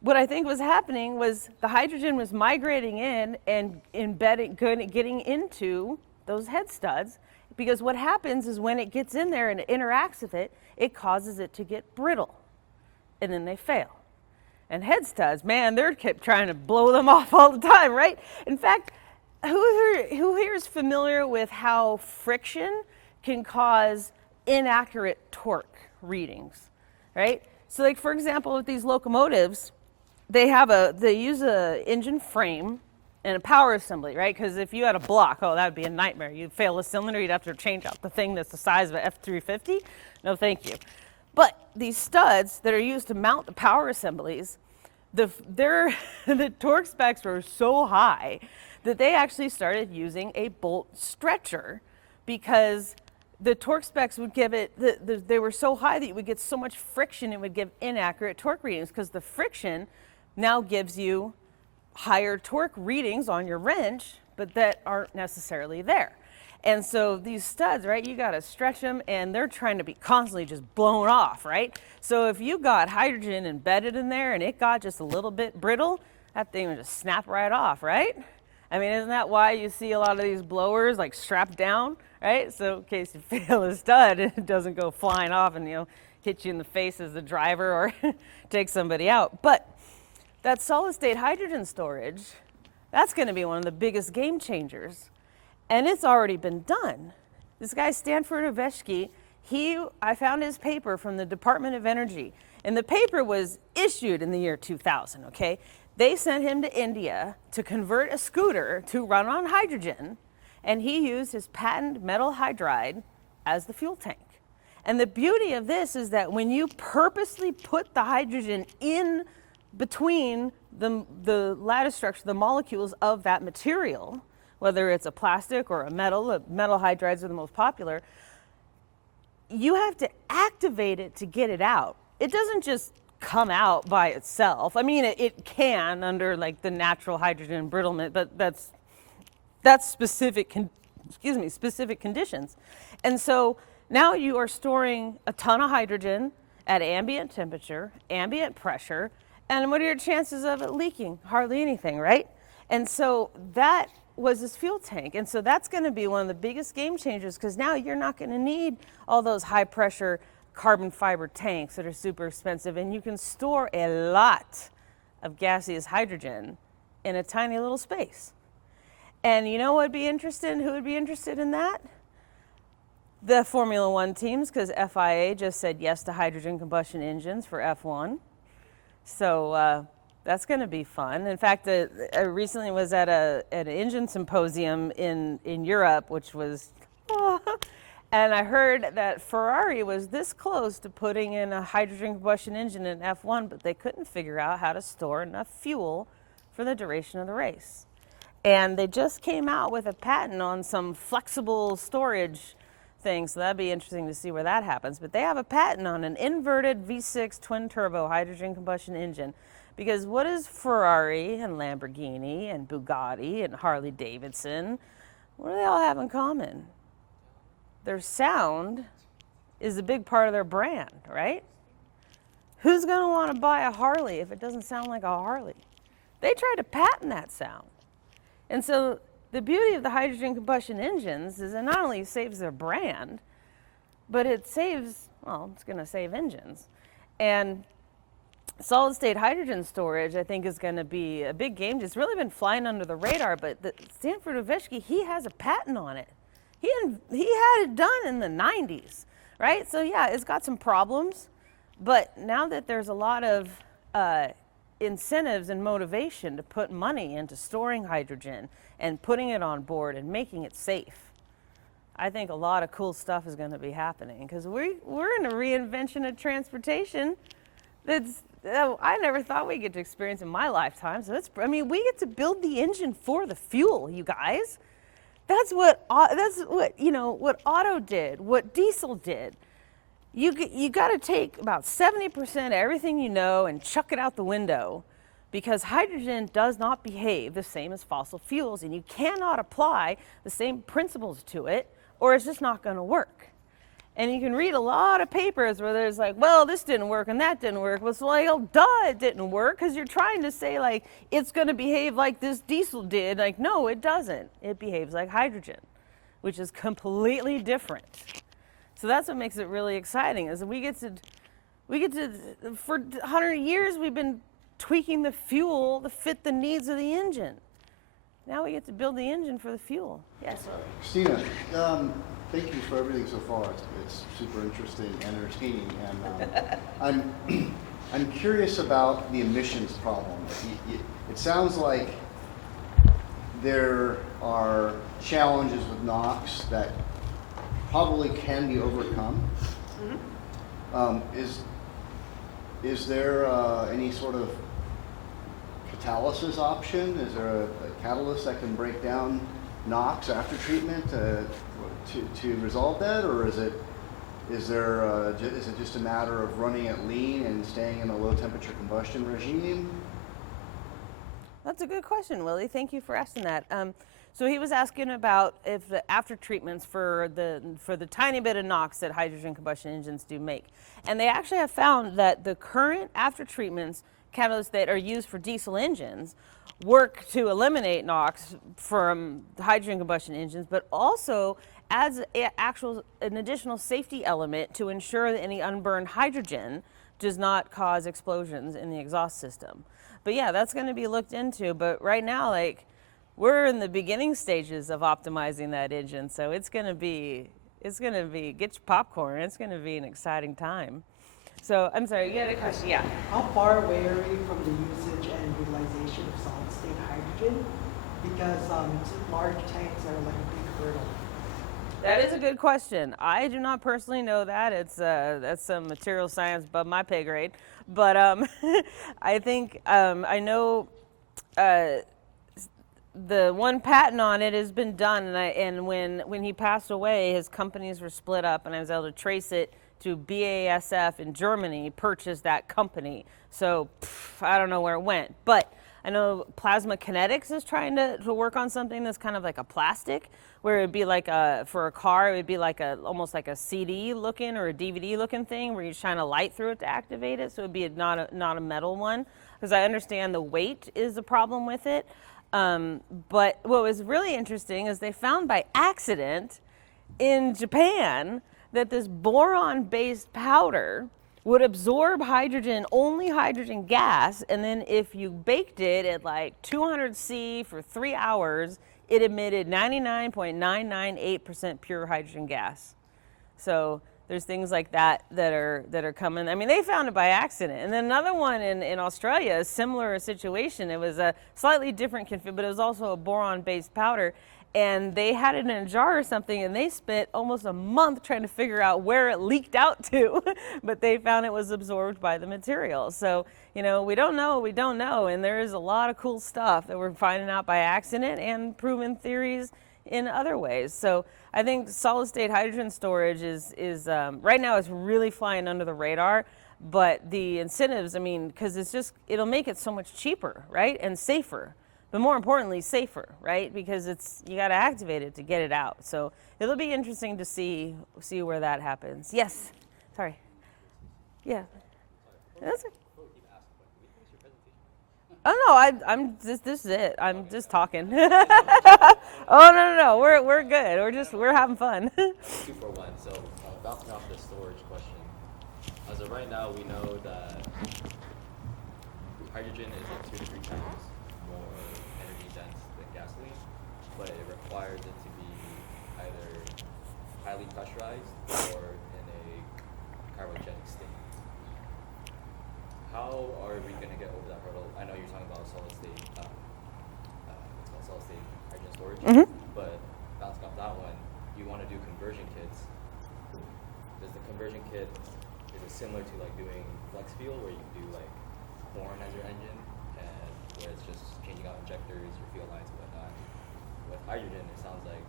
what I think was happening was the hydrogen was migrating in and getting into those head studs, because what happens is when it gets in there and it interacts with it, it causes it to get brittle, and then they fail. And head studs, man, they're kept trying to blow them off all the time, right? In fact, who here is familiar with how friction can cause inaccurate torque readings, right? So like, for example, with these locomotives, they use a engine frame and a power assembly, right? Because if you had a block, that would be a nightmare. You'd fail a cylinder, you'd have to change out the thing that's the size of an F-350. No, thank you. But these studs that are used to mount the power assemblies, the torque specs were so high that they actually started using a bolt stretcher, because the torque specs would give it, they were so high that you would get so much friction it would give inaccurate torque readings, because the friction now gives you higher torque readings on your wrench, but that aren't necessarily there. And so these studs, right, you got to stretch them, and they're trying to be constantly just blown off, right? So if you got hydrogen embedded in there and it got just a little bit brittle, that thing would just snap right off, right? I mean, isn't that why you see a lot of these blowers like strapped down, right? So in case you fail a stud, it doesn't go flying off and, hit you in the face as the driver or take somebody out. But that solid state hydrogen storage, that's going to be one of the biggest game changers. And it's already been done. This guy, Stanford Oveshki, I found his paper from the Department of Energy. And the paper was issued in the year 2000, okay? They sent him to India to convert a scooter to run on hydrogen, and he used his patent metal hydride as the fuel tank. And the beauty of this is that when you purposely put the hydrogen in between the lattice structure, the molecules of that material, whether it's a plastic or a metal hydrides are the most popular, you have to activate it to get it out. It doesn't just come out by itself. I mean, it can under like the natural hydrogen embrittlement, but that's specific conditions. And so now you are storing a ton of hydrogen at ambient temperature, ambient pressure, and what are your chances of it leaking? Hardly anything, right? And so that was this fuel tank. And so that's going to be one of the biggest game changers, because now you're not going to need all those high pressure carbon fiber tanks that are super expensive, and you can store a lot of gaseous hydrogen in a tiny little space. And you know what would be interested? Who would be interested in that? The Formula One teams, because FIA just said yes to hydrogen combustion engines for F1. So that's going to be fun. In fact, I recently was at an engine symposium in Europe, which was, and I heard that Ferrari was this close to putting in a hydrogen combustion engine in F1, but they couldn't figure out how to store enough fuel for the duration of the race. And they just came out with a patent on some flexible storage thing, so that'd be interesting to see where that happens. But they have a patent on an inverted V6 twin turbo hydrogen combustion engine. Because what does Ferrari and Lamborghini and Bugatti and Harley Davidson, what do they all have in common? Their sound is a big part of their brand, right? Who's going to want to buy a Harley if it doesn't sound like a Harley? They tried to patent that sound. And so the beauty of the hydrogen combustion engines is it not only saves their brand, but it saves, well, it's going to save engines. And solid state hydrogen storage, I think, is going to be a big game. It's really been flying under the radar, but Stanford Oveshki, he has a patent on it. He had it done in the 90s, right? So yeah, it's got some problems, but now that there's a lot of incentives and motivation to put money into storing hydrogen and putting it on board and making it safe, I think a lot of cool stuff is going to be happening, because we're in a reinvention of transportation that's I never thought we'd get to experience in my lifetime. So we get to build the engine for the fuel, you guys. That's what auto did, what diesel did. You got to take about 70% of everything you know and chuck it out the window, because hydrogen does not behave the same as fossil fuels, and you cannot apply the same principles to it, or it's just not going to work. And you can read a lot of papers where there's like, well, this didn't work and that didn't work. Well, it's like, oh, duh, it didn't work, because you're trying to say, like, it's going to behave like this diesel did. Like, no, it doesn't. It behaves like hydrogen, which is completely different. So that's what makes it really exciting, is we get to, for 100 years, we've been tweaking the fuel to fit the needs of the engine. Now we get to build the engine for the fuel. Yes. Krystyna, thank you for everything so far. It's super interesting and entertaining, and I'm curious about the emissions problem. It sounds like there are challenges with NOx that probably can be overcome. Mm-hmm. Is there any sort of catalysis option? Is there a catalyst that can break down NOx after treatment to resolve that, or is it just a matter of running it lean and staying in a low temperature combustion regime? That's a good question, Willie. Thank you for asking that. So he was asking about if the after treatments for the tiny bit of NOx that hydrogen combustion engines do make. And they actually have found that the current after treatments catalysts that are used for diesel engines work to eliminate NOx from hydrogen combustion engines, but also adds an additional safety element to ensure that any unburned hydrogen does not cause explosions in the exhaust system. But yeah, that's going to be looked into. But right now, like, we're in the beginning stages of optimizing that engine, so it's going to be, get your popcorn. It's going to be an exciting time. So, I'm sorry, you had a question? Yeah. How far away are we from the usage and utilization of solid state hydrogen? Because large tanks are like a big hurdle. That is a good question. I do not personally know that. That's some material science above my pay grade. But I think I know the one patent on it has been done, and when he passed away, his companies were split up, and I was able to trace it to BASF in Germany purchased that company. So I don't know where it went, but I know Plasma Kinetics is trying to work on something that's kind of like a plastic, where it'd be like for a car, it would be like almost like a CD looking or a DVD looking thing where you shine a light through it to activate it. So it'd be not a metal one, because I understand the weight is a problem with it. But what was really interesting is they found by accident in Japan that this boron-based powder would absorb hydrogen, only hydrogen gas, and then if you baked it at like 200 C for 3 hours, it emitted 99.998% pure hydrogen gas. So there's things like that that are coming. I mean, they found it by accident. And then another one in Australia, a similar situation. It was a slightly different config, but it was also a boron-based powder. And they had it in a jar or something, and they spent almost a month trying to figure out where it leaked out to, but they found it was absorbed by the material. So, you know, we don't know, and there is a lot of cool stuff that we're finding out by accident and proven theories in other ways. So I think solid state hydrogen storage is right now it's really flying under the radar, but the incentives, I mean, because it'll make it so much cheaper, right, and safer. But more importantly, safer, right? Because you got to activate it to get it out. So it'll be interesting to see where that happens. Yes, sorry. Yeah. That's it. Oh no, I'm just, this is it. I'm just talking. Oh no, we're good. We're having fun. 2 for 1. So bouncing off the storage question. As of right now, we know that hydrogen is like 2 to 3 times more energy dense than gasoline, but it requires it to be either highly pressurized or in a cryogenic state. How are we going to get over that hurdle? I know you're talking about solid state, solid state hydrogen storage, but bouncing off that one, you want to do conversion kits. Does the conversion kit, is it similar to like doing flex fuel where you do like corn as your engine, and where it's just changing out injectors, your fuel lines, and whatnot? With hydrogen, it sounds like,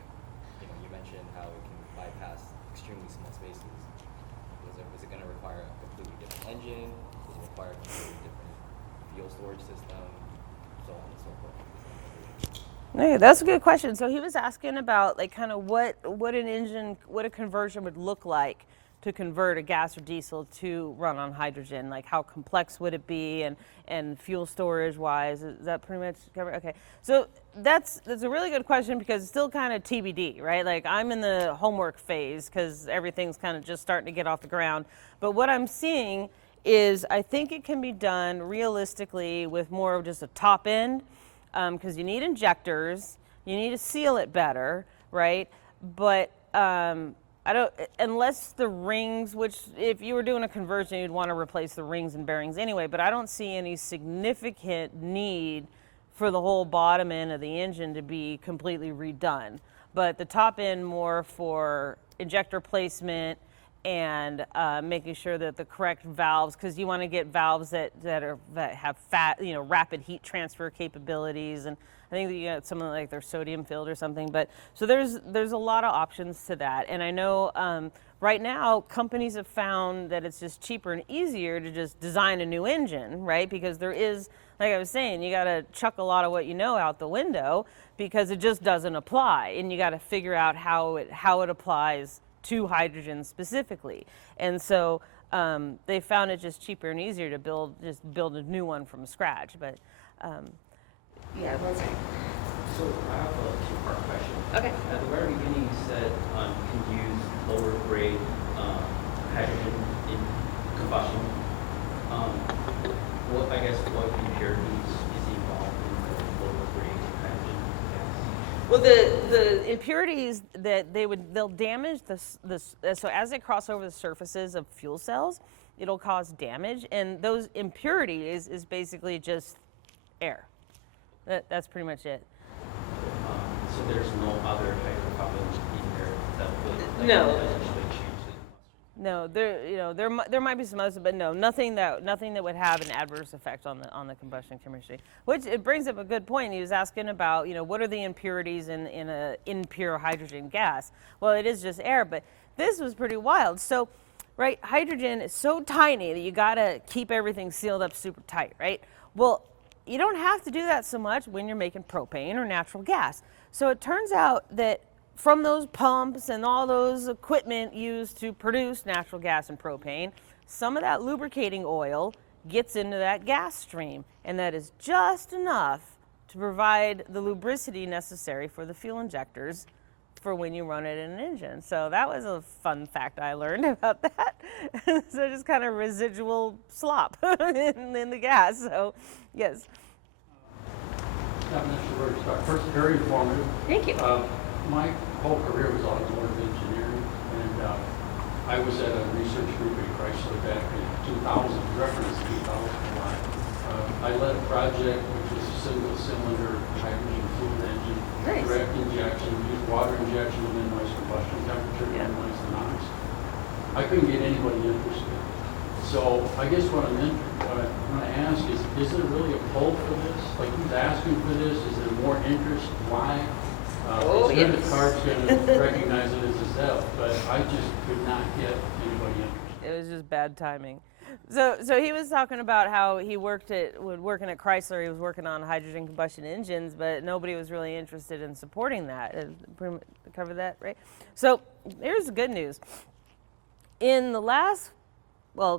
you mentioned how it can bypass extremely small spaces. Is it going to require a completely different engine? Does it require a completely different fuel storage system? So on and so forth. Okay, that's a good question. So he was asking about like kind of what a conversion would look like to convert a gas or diesel to run on hydrogen. Like how complex would it be, and fuel storage wise, is that pretty much covered? Okay, so that's a really good question because it's still kind of TBD, right? Like I'm in the homework phase because everything's kind of just starting to get off the ground. But what I'm seeing is I think it can be done realistically with more of just a top end, because you need injectors, you need to seal it better, right? But I don't, unless the rings, which if you were doing a conversion, you'd want to replace the rings and bearings anyway, but I don't see any significant need for the whole bottom end of the engine to be completely redone. But the top end more for injector placement and making sure that the correct valves, because you want to get valves that have rapid heat transfer capabilities, and I think that you got something like their sodium filled or something. But so there's a lot of options to that, and I know right now companies have found that it's just cheaper and easier to just design a new engine, right? Because there is, like I was saying, you got to chuck a lot of what you know out the window because it just doesn't apply, and you got to figure out how it applies to hydrogen specifically. And so they found it just cheaper and easier to build a new one from scratch. But yeah, let's see. So I have a 2-part question. Okay. At the very beginning, you said on grade hydrogen in combustion. What impurities is involved in the lower grade hydrogen gas? Well, the impurities that they'll damage so as they cross over the surfaces of fuel cells, it'll cause damage, and those impurities is basically just air. That's pretty much it. So there's no other hydrocarbons in there that would No. essentially change the combustion? No, there might be some others, but no, nothing that would have an adverse effect on the combustion chemistry. Which it brings up a good point. He was asking about what are the impurities in a impure hydrogen gas? Well, it is just air, but this was pretty wild. So, right, hydrogen is so tiny that you gotta keep everything sealed up super tight, right? Well, you don't have to do that so much when you're making propane or natural gas. So it turns out that from those pumps and all those equipment used to produce natural gas and propane, some of that lubricating oil gets into that gas stream, and that is just enough to provide the lubricity necessary for the fuel injectors for when you run it in an engine. So that was a fun fact I learned about that. So just kind of residual slop in the gas. So yes. I'm not sure where to start. First, very informative. Thank you. My whole career was automotive engineering, and I was at a research group at Chrysler back in 2000, reference 2000 a lot. I led a project which was a single-cylinder hydrogen fuel engine, Nice. direct injection, used water injection to minimize combustion temperature, Yeah. minimize the NOx. I couldn't get anybody interested. So I guess what I want to ask is there really a pull for this? Like, who's asking for this? Is there more interest? Why? It's good if CARB's going to recognize it as a ZEV, but I just could not get anybody interested. It was just bad timing. So he was talking about how he working at Chrysler. He was working on hydrogen combustion engines, but nobody was really interested in supporting that. Cover that, right? So here's the good news. In the last,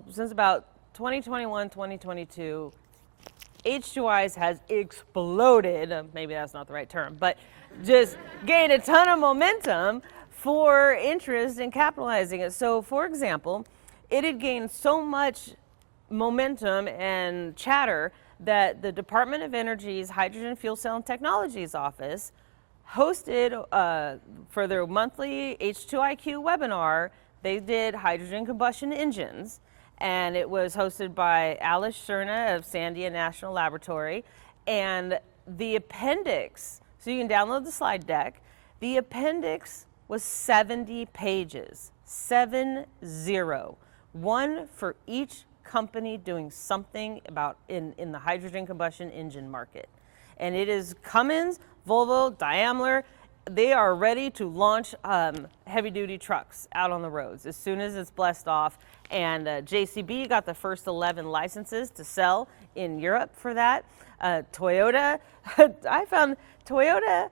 since about 2021, 2022, H2ICE has exploded. Maybe that's not the right term, but just gained a ton of momentum for interest in capitalizing it. So, for example, it had gained so much momentum and chatter that the Department of Energy's Hydrogen Fuel Cell and Technologies Office hosted for their monthly H2IQ webinar. They did hydrogen combustion engines, and it was hosted by Alice Sherna of Sandia National Laboratory. And the appendix, so you can download the slide deck, the appendix was 70 pages, 70. One for each company doing something about in the hydrogen combustion engine market. And it is Cummins, Volvo, Daimler. They are ready to launch heavy-duty trucks out on the roads as soon as it's blessed off. And JCB got the first 11 licenses to sell in Europe for that. Toyota, I found Toyota,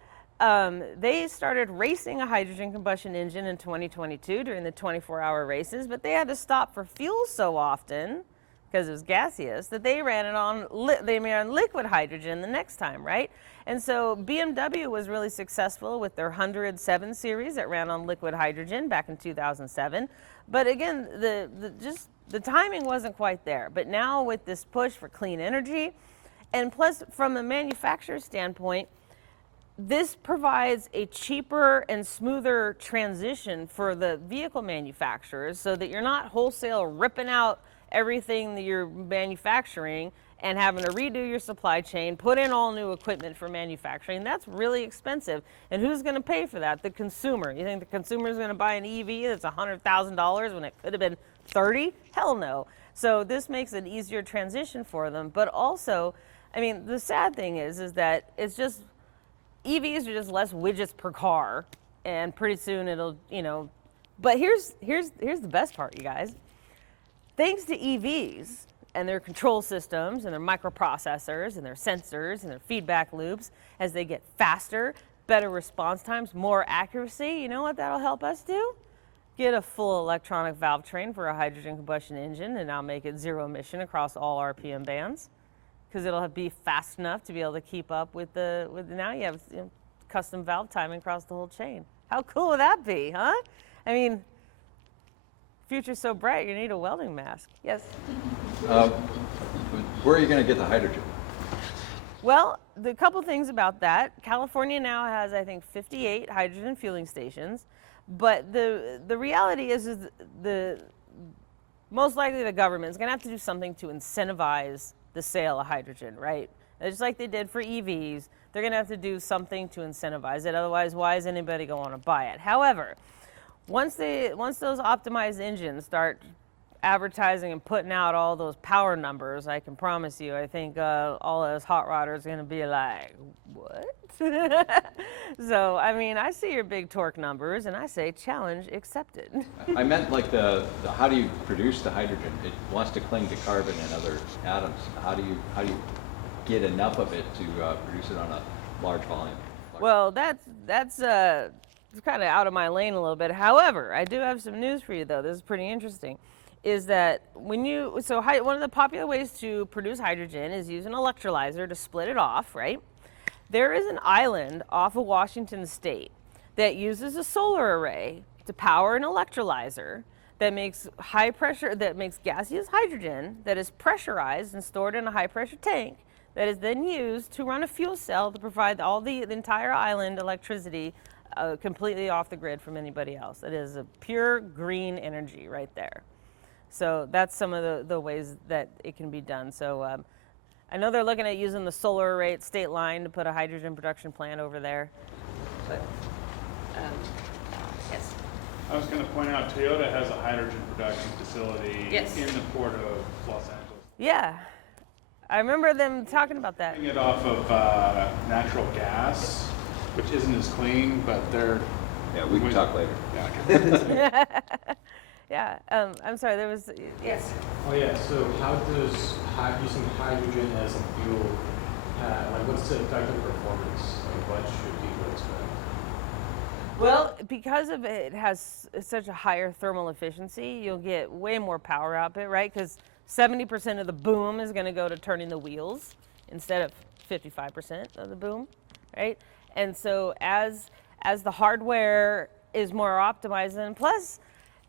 they started racing a hydrogen combustion engine in 2022 during the 24-hour races, but they had to stop for fuel so often because it was gaseous that they ran liquid hydrogen the next time, right? And so BMW was really successful with their 107 series that ran on liquid hydrogen back in 2007. But again, the timing wasn't quite there. But now with this push for clean energy, and plus from a manufacturer standpoint, this provides a cheaper and smoother transition for the vehicle manufacturers so that you're not wholesale ripping out everything that you're manufacturing and having to redo your supply chain, put in all new equipment for manufacturing. That's really expensive. And who's going to pay for that? The consumer. You think the consumer is going to buy an EV that's $100,000 when it could have been 30? Hell no. So this makes an easier transition for them. But also, I mean, the sad thing is that it's just, EVs are just less widgets per car, and pretty soon it'll, but here's the best part, you guys. Thanks to EVs and their control systems and their microprocessors and their sensors and their feedback loops, as they get faster, better response times, more accuracy, you know what that'll help us do? Get a full electronic valve train for a hydrogen combustion engine and now make it zero emission across all RPM bands, because it'll be fast enough to be able to keep up with now you have custom valve timing across the whole chain. How cool would that be, huh? I mean, future's so bright, you need a welding mask. Yes? Where are you going to get the hydrogen? Well, the couple things about that. California now has, I think, 58 hydrogen fueling stations. But the reality is the most likely the government is going to have to do something to incentivize the sale of hydrogen, right? Just like they did for EVs, they're going to have to do something to incentivize it. Otherwise, why is anybody going to want to buy it? However, once those optimized engines start advertising and putting out all those power numbers, I can promise you, I think all us hot rodders are going to be like, what? So, I mean, I see your big torque numbers, and I say challenge accepted. I meant like how do you produce the hydrogen? It wants to cling to carbon and other atoms. How do you get enough of it to produce it on a large volume? Well, that's kind of out of my lane a little bit. However, I do have some news for you, though. This is pretty interesting. Is that one of the popular ways to produce hydrogen is use an electrolyzer to split it off, right? There is an island off of Washington State that uses a solar array to power an electrolyzer that makes gaseous hydrogen that is pressurized and stored in a high pressure tank that is then used to run a fuel cell to provide the entire island electricity completely off the grid from anybody else. It is a pure green energy right there. So that's some of the ways that it can be done. So I know they're looking at using the solar array at State Line to put a hydrogen production plant over there. But, yes. I was going to point out, Toyota has a hydrogen production facility Yes. in the port of Los Angeles. Yeah, I remember them talking about that. Doing it off of natural gas, which isn't as clean, but they're... Yeah, we can talk later. Yeah, okay. Yeah, I'm sorry, there was, yes. Oh yeah, so how does using hydrogen as a fuel, what's the effective performance? Like what should people expect? Well, because of it has such a higher thermal efficiency, you'll get way more power output, right? Because 70% of the boom is going to go to turning the wheels instead of 55% of the boom, right? And so as the hardware is more optimized, and plus,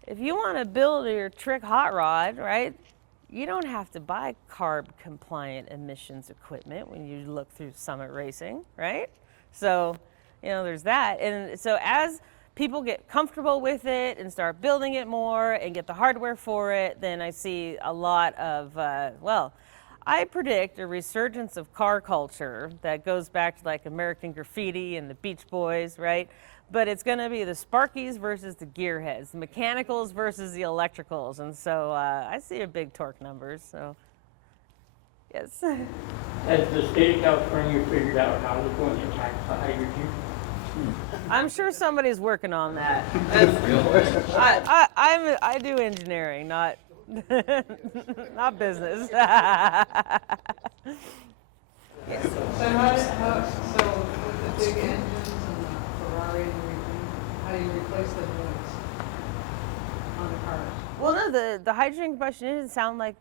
if you want to build your trick hot rod, right, you don't have to buy CARB compliant emissions equipment when you look through Summit Racing, right? So, there's that. And so as people get comfortable with it and start building it more and get the hardware for it, then I see a lot of, I predict a resurgence of car culture that goes back to like American Graffiti and the Beach Boys, right? But it's going to be the Sparkies versus the gearheads, the mechanicals versus the electricals. And so I see a big torque numbers, so yes. Has the state of California figured out how they're going to tax the hydrogen? I'm sure somebody's working on that. I do engineering, not not business. Yes. So with the big engines and the Ferrari and everything, how do you replace the noise on the cars? Well, no, the hydrogen combustion engine sound like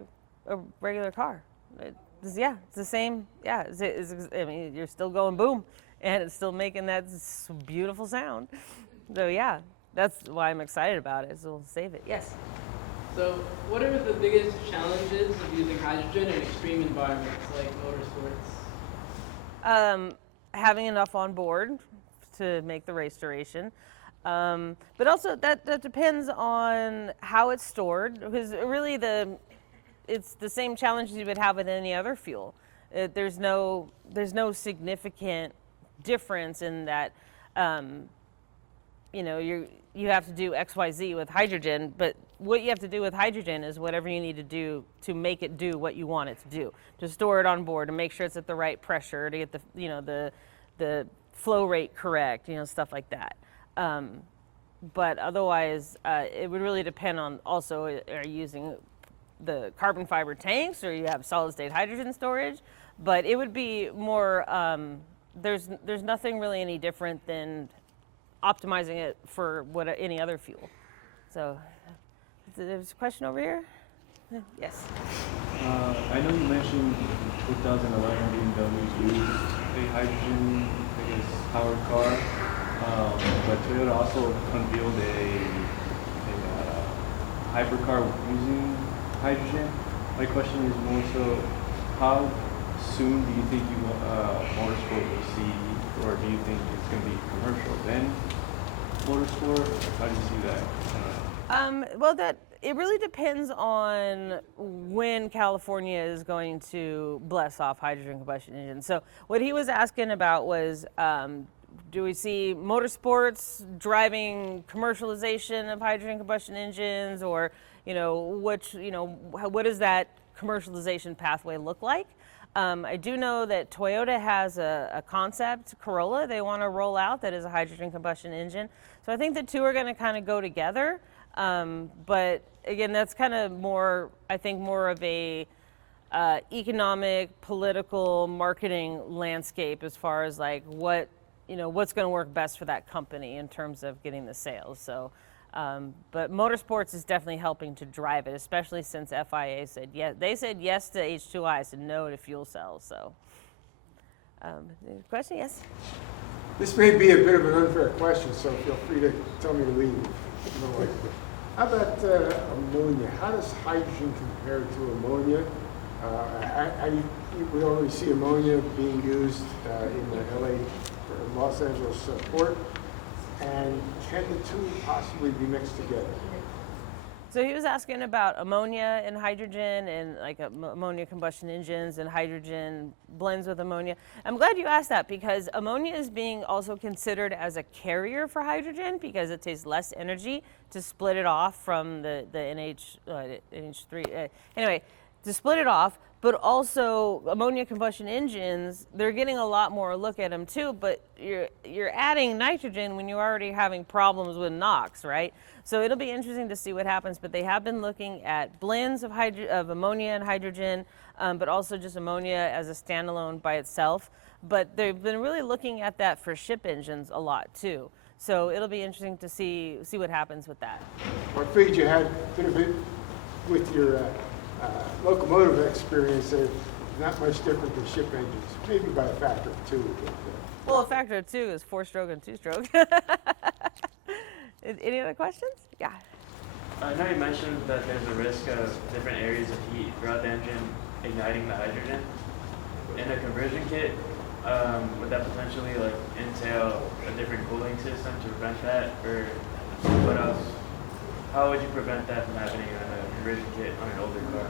a regular car. It's the same. Yeah, I mean, you're still going boom, and it's still making that beautiful sound. So yeah, that's why I'm excited about it. So we'll save it. Yes. So, what are the biggest challenges of using hydrogen in extreme environments like motorsports? Having enough on board to make the race duration. But also that depends on how it's stored, because really it's the same challenge you would have with any other fuel. There's no significant difference in that, you have to do X, Y, Z with hydrogen, but what you have to do with hydrogen is whatever you need to do to make it do what you want it to do, to store it on board, to make sure it's at the right pressure, to get the flow rate correct, stuff like that. But otherwise, it would really depend on also, are you using the carbon fiber tanks or you have solid state hydrogen storage? But it would be more, there's nothing really any different than optimizing it for any other fuel. So there's a question over here? Yes. I know you mentioned 2011 BMW used a hydrogen, powered car, but Toyota also unveiled a hypercar using hydrogen. My question is more so, how soon do you think motorsport will see, or do you think it's going to be commercial then motorsport? How do you see that? Well, it really depends on when California is going to bless off hydrogen combustion engines. So what he was asking about was, do we see motorsports driving commercialization of hydrogen combustion engines, or what does that commercialization pathway look like? I do know that Toyota has a concept, Corolla, they want to roll out that is a hydrogen combustion engine. So I think the two are going to kind of go together. But again, that's kind of more of a economic, political, marketing landscape as far as like what's going to work best for that company in terms of getting the sales. So, but motorsports is definitely helping to drive it, especially since FIA said yes. They said yes to H2ICE and no to fuel cells. So, question? Yes. This may be a bit of an unfair question, so feel free to tell me to leave. How about ammonia? How does hydrogen compare to ammonia? We already see ammonia being used in the LA or Los Angeles port. And can the two possibly be mixed together? So he was asking about ammonia and hydrogen and like ammonia combustion engines and hydrogen blends with ammonia. I'm glad you asked that because ammonia is being also considered as a carrier for hydrogen because it takes less energy to split it off from the NH3. Anyway, to split it off, but also ammonia combustion engines, they're getting a lot more look at them too, but you're adding nitrogen when you're already having problems with NOx, right? So it'll be interesting to see what happens, but they have been looking at blends of ammonia and hydrogen, but also just ammonia as a standalone by itself. But they've been really looking at that for ship engines a lot too. So it'll be interesting to see what happens with that. I figured you had a bit of it with your locomotive experience. They're not much different than ship engines, maybe by a factor of 2. Well, a factor of 2 is 4-stroke and 2-stroke. Any other questions? Yeah. I know you mentioned that there's a risk of different areas of heat throughout the engine igniting the hydrogen. In a conversion kit, would that potentially entail a different cooling system to prevent that, or what else? How would you prevent that from happening on a conversion kit on an older car?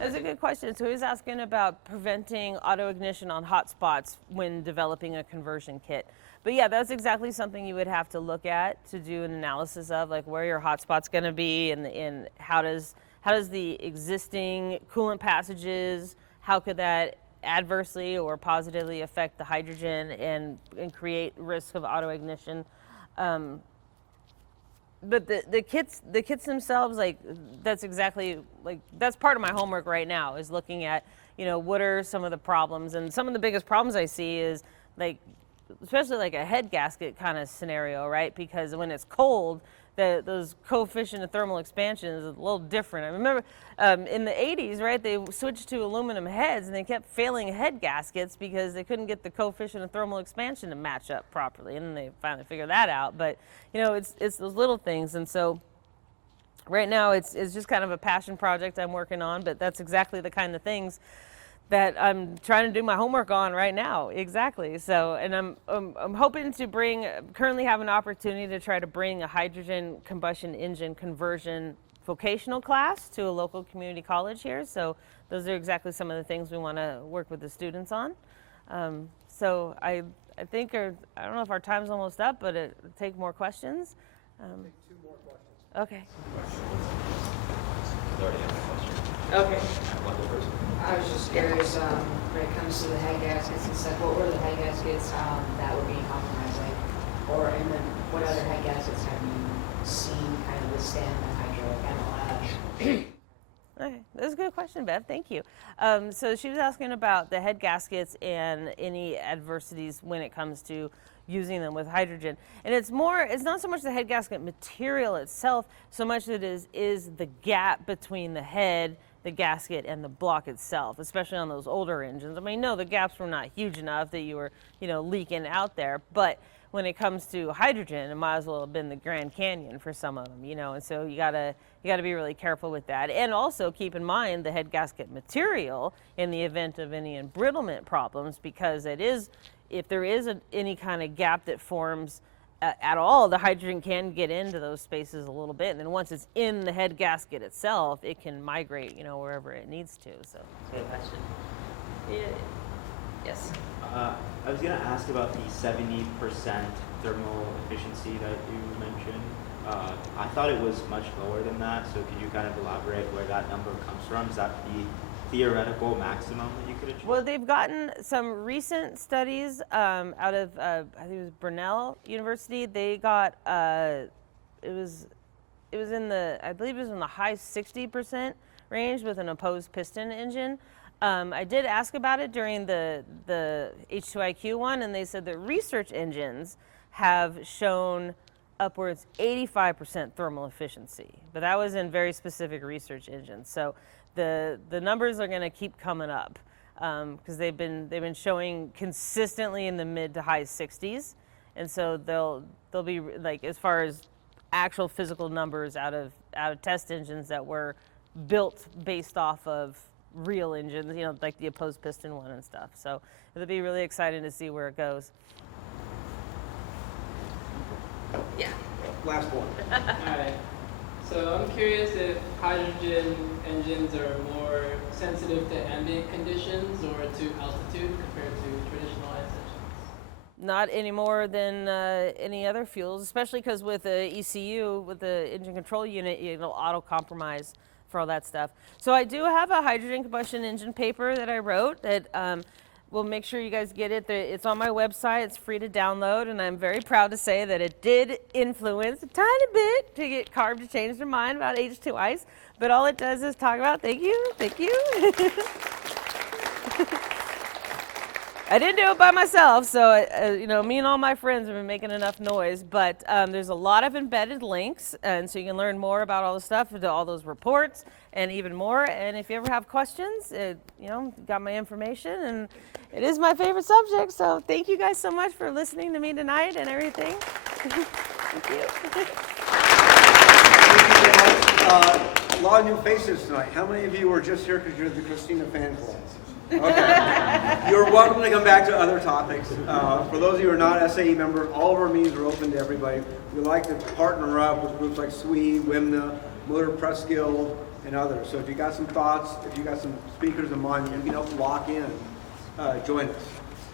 That's a good question. So he's asking about preventing auto ignition on hot spots when developing a conversion kit. But yeah, that's exactly something you would have to look at to do an analysis of, like where your hot spot's going to be, and how does the existing coolant passages, how could that adversely or positively affect the hydrogen and create risk of auto ignition. But the kits themselves, that's exactly that's part of my homework right now, is looking at what are some of the problems, and some of the biggest problems I see is especially a head gasket kind of scenario, right? Because when it's cold, those coefficient of thermal expansion is a little different. I remember in the 80s, right, they switched to aluminum heads and they kept failing head gaskets because they couldn't get the coefficient of thermal expansion to match up properly, and then they finally figured that out. But it's those little things, and so right now it's just kind of a passion project I'm working on, but that's exactly the kind of things that I'm trying to do my homework on right now. Exactly. So, and I'm hoping to currently have an opportunity to try to bring a hydrogen combustion engine conversion vocational class to a local community college here. So those are exactly some of the things we want to work with the students on. So I think I don't know if our time's almost up, but take more questions. Take 2 more questions. Okay. Okay. I was just curious, when it comes to the head gaskets and stuff, what were the head gaskets that were being compromised, and then what other head gaskets have you seen kind of withstand the hydraulic MLF? Okay, that's a good question, Bev. Thank you. So she was asking about the head gaskets and any adversities when it comes to using them with hydrogen. And it's not so much the head gasket material itself, so much that is the gap between the head, the gasket, and the block itself, especially on those older engines. I mean, no, the gaps were not huge enough that you were, leaking out there, but when it comes to hydrogen, it might as well have been the Grand Canyon for some of them, you know, and so you gotta be really careful with that. And also keep in mind the head gasket material in the event of any embrittlement problems, because it is, if there is any kind of gap that forms at all, the hydrogen can get into those spaces a little bit, and then once it's in the head gasket itself, it can migrate, you know, wherever it needs to. So, Good question. Yes. I was going to ask about the 70% thermal efficiency that you mentioned. I thought it was much lower than that, so could you kind of elaborate where that number comes from? Is that the theoretical maximum that you could achieve? Well, they've gotten some recent studies out of, I think it was Brunel University. They got, it was in the, I believe it was in the high 60% range with an opposed piston engine. I did ask about it during the H2IQ one, and they said that research engines have shown upwards 85% thermal efficiency, but that was in very specific research engines. So the numbers are going to keep coming up because they've been showing consistently in the mid to high 60s, and so they'll be like, as far as actual physical numbers out of test engines that were built based off of real engines, you know, like the opposed piston one and stuff. So it'll be really exciting to see where it goes. Yeah. Last one. Alright. So I'm curious if hydrogen engines are more sensitive to ambient conditions or to altitude compared to traditional ICE engines. Not any more than any other fuels, especially because with the ECU, with the engine control unit, it'll auto-compromise for all that stuff. So I do have a hydrogen combustion engine paper that I wrote that we'll make sure you guys get it. It's on my website. It's free to download, and I'm very proud to say that it did influence a tiny bit to get CARB to change their mind about H2ICE, but all it does is talk about, thank you. I didn't do it by myself, so you know, me and all my friends have been making enough noise, but there's a lot of embedded links, and so you can learn more about all the stuff, all those reports, and even more. And if you ever have questions, you know, got my information, and it is my favorite subject, so thank you guys so much for listening to me tonight and everything. Thank you. A lot of new faces tonight. How many of you were just here because you're the Krystyna fan club? Okay. You're welcome to come back to other topics. For those of you who are not SAE members, all of our meetings are open to everybody. We like to partner up with groups like SWE, WMNA, Motor Press Guild, and others. So if you got some thoughts, if you got some speakers in mind, you can help lock in, join us.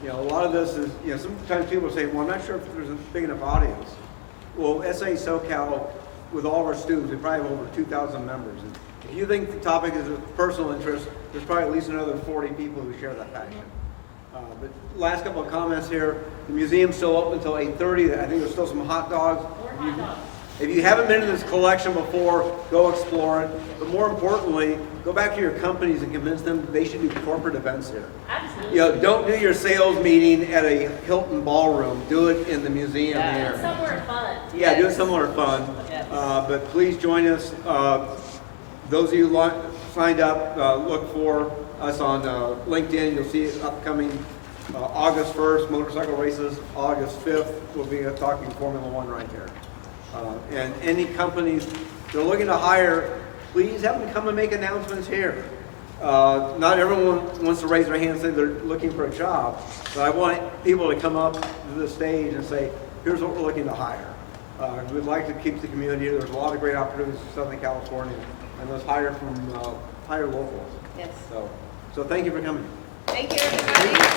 You know, a lot of this is, you know, sometimes people say, well, I'm not sure if there's a big enough audience. Well, SAE SoCal, with all of our students, we probably have over 2,000 members. And if you think the topic is of personal interest, there's probably at least another 40 people who share that passion. But last couple of comments here. The museum's still open until 8:30. I think there's still some hot dogs. If you haven't been to this collection before, go explore it. But more importantly, go back to your companies and convince them they should do corporate events here. Absolutely. You know, don't do your sales meeting at a Hilton ballroom. Do it in the museum here. Do it somewhere fun. Yeah, do it somewhere fun. Yes. But please join us. Those of you signed up, look for us on LinkedIn. You'll see it upcoming August 1st, motorcycle races. August 5th, we'll be talking Formula One right here. And any companies they're looking to hire, please have them come and make announcements here. Not everyone wants to raise their hand and say they're looking for a job, but I want people to come up to the stage and say, here's what we're looking to hire. We'd like to keep the community. There's a lot of great opportunities in Southern California, and let's hire from hire locals. Yes. So thank you for coming. Thank you, everybody.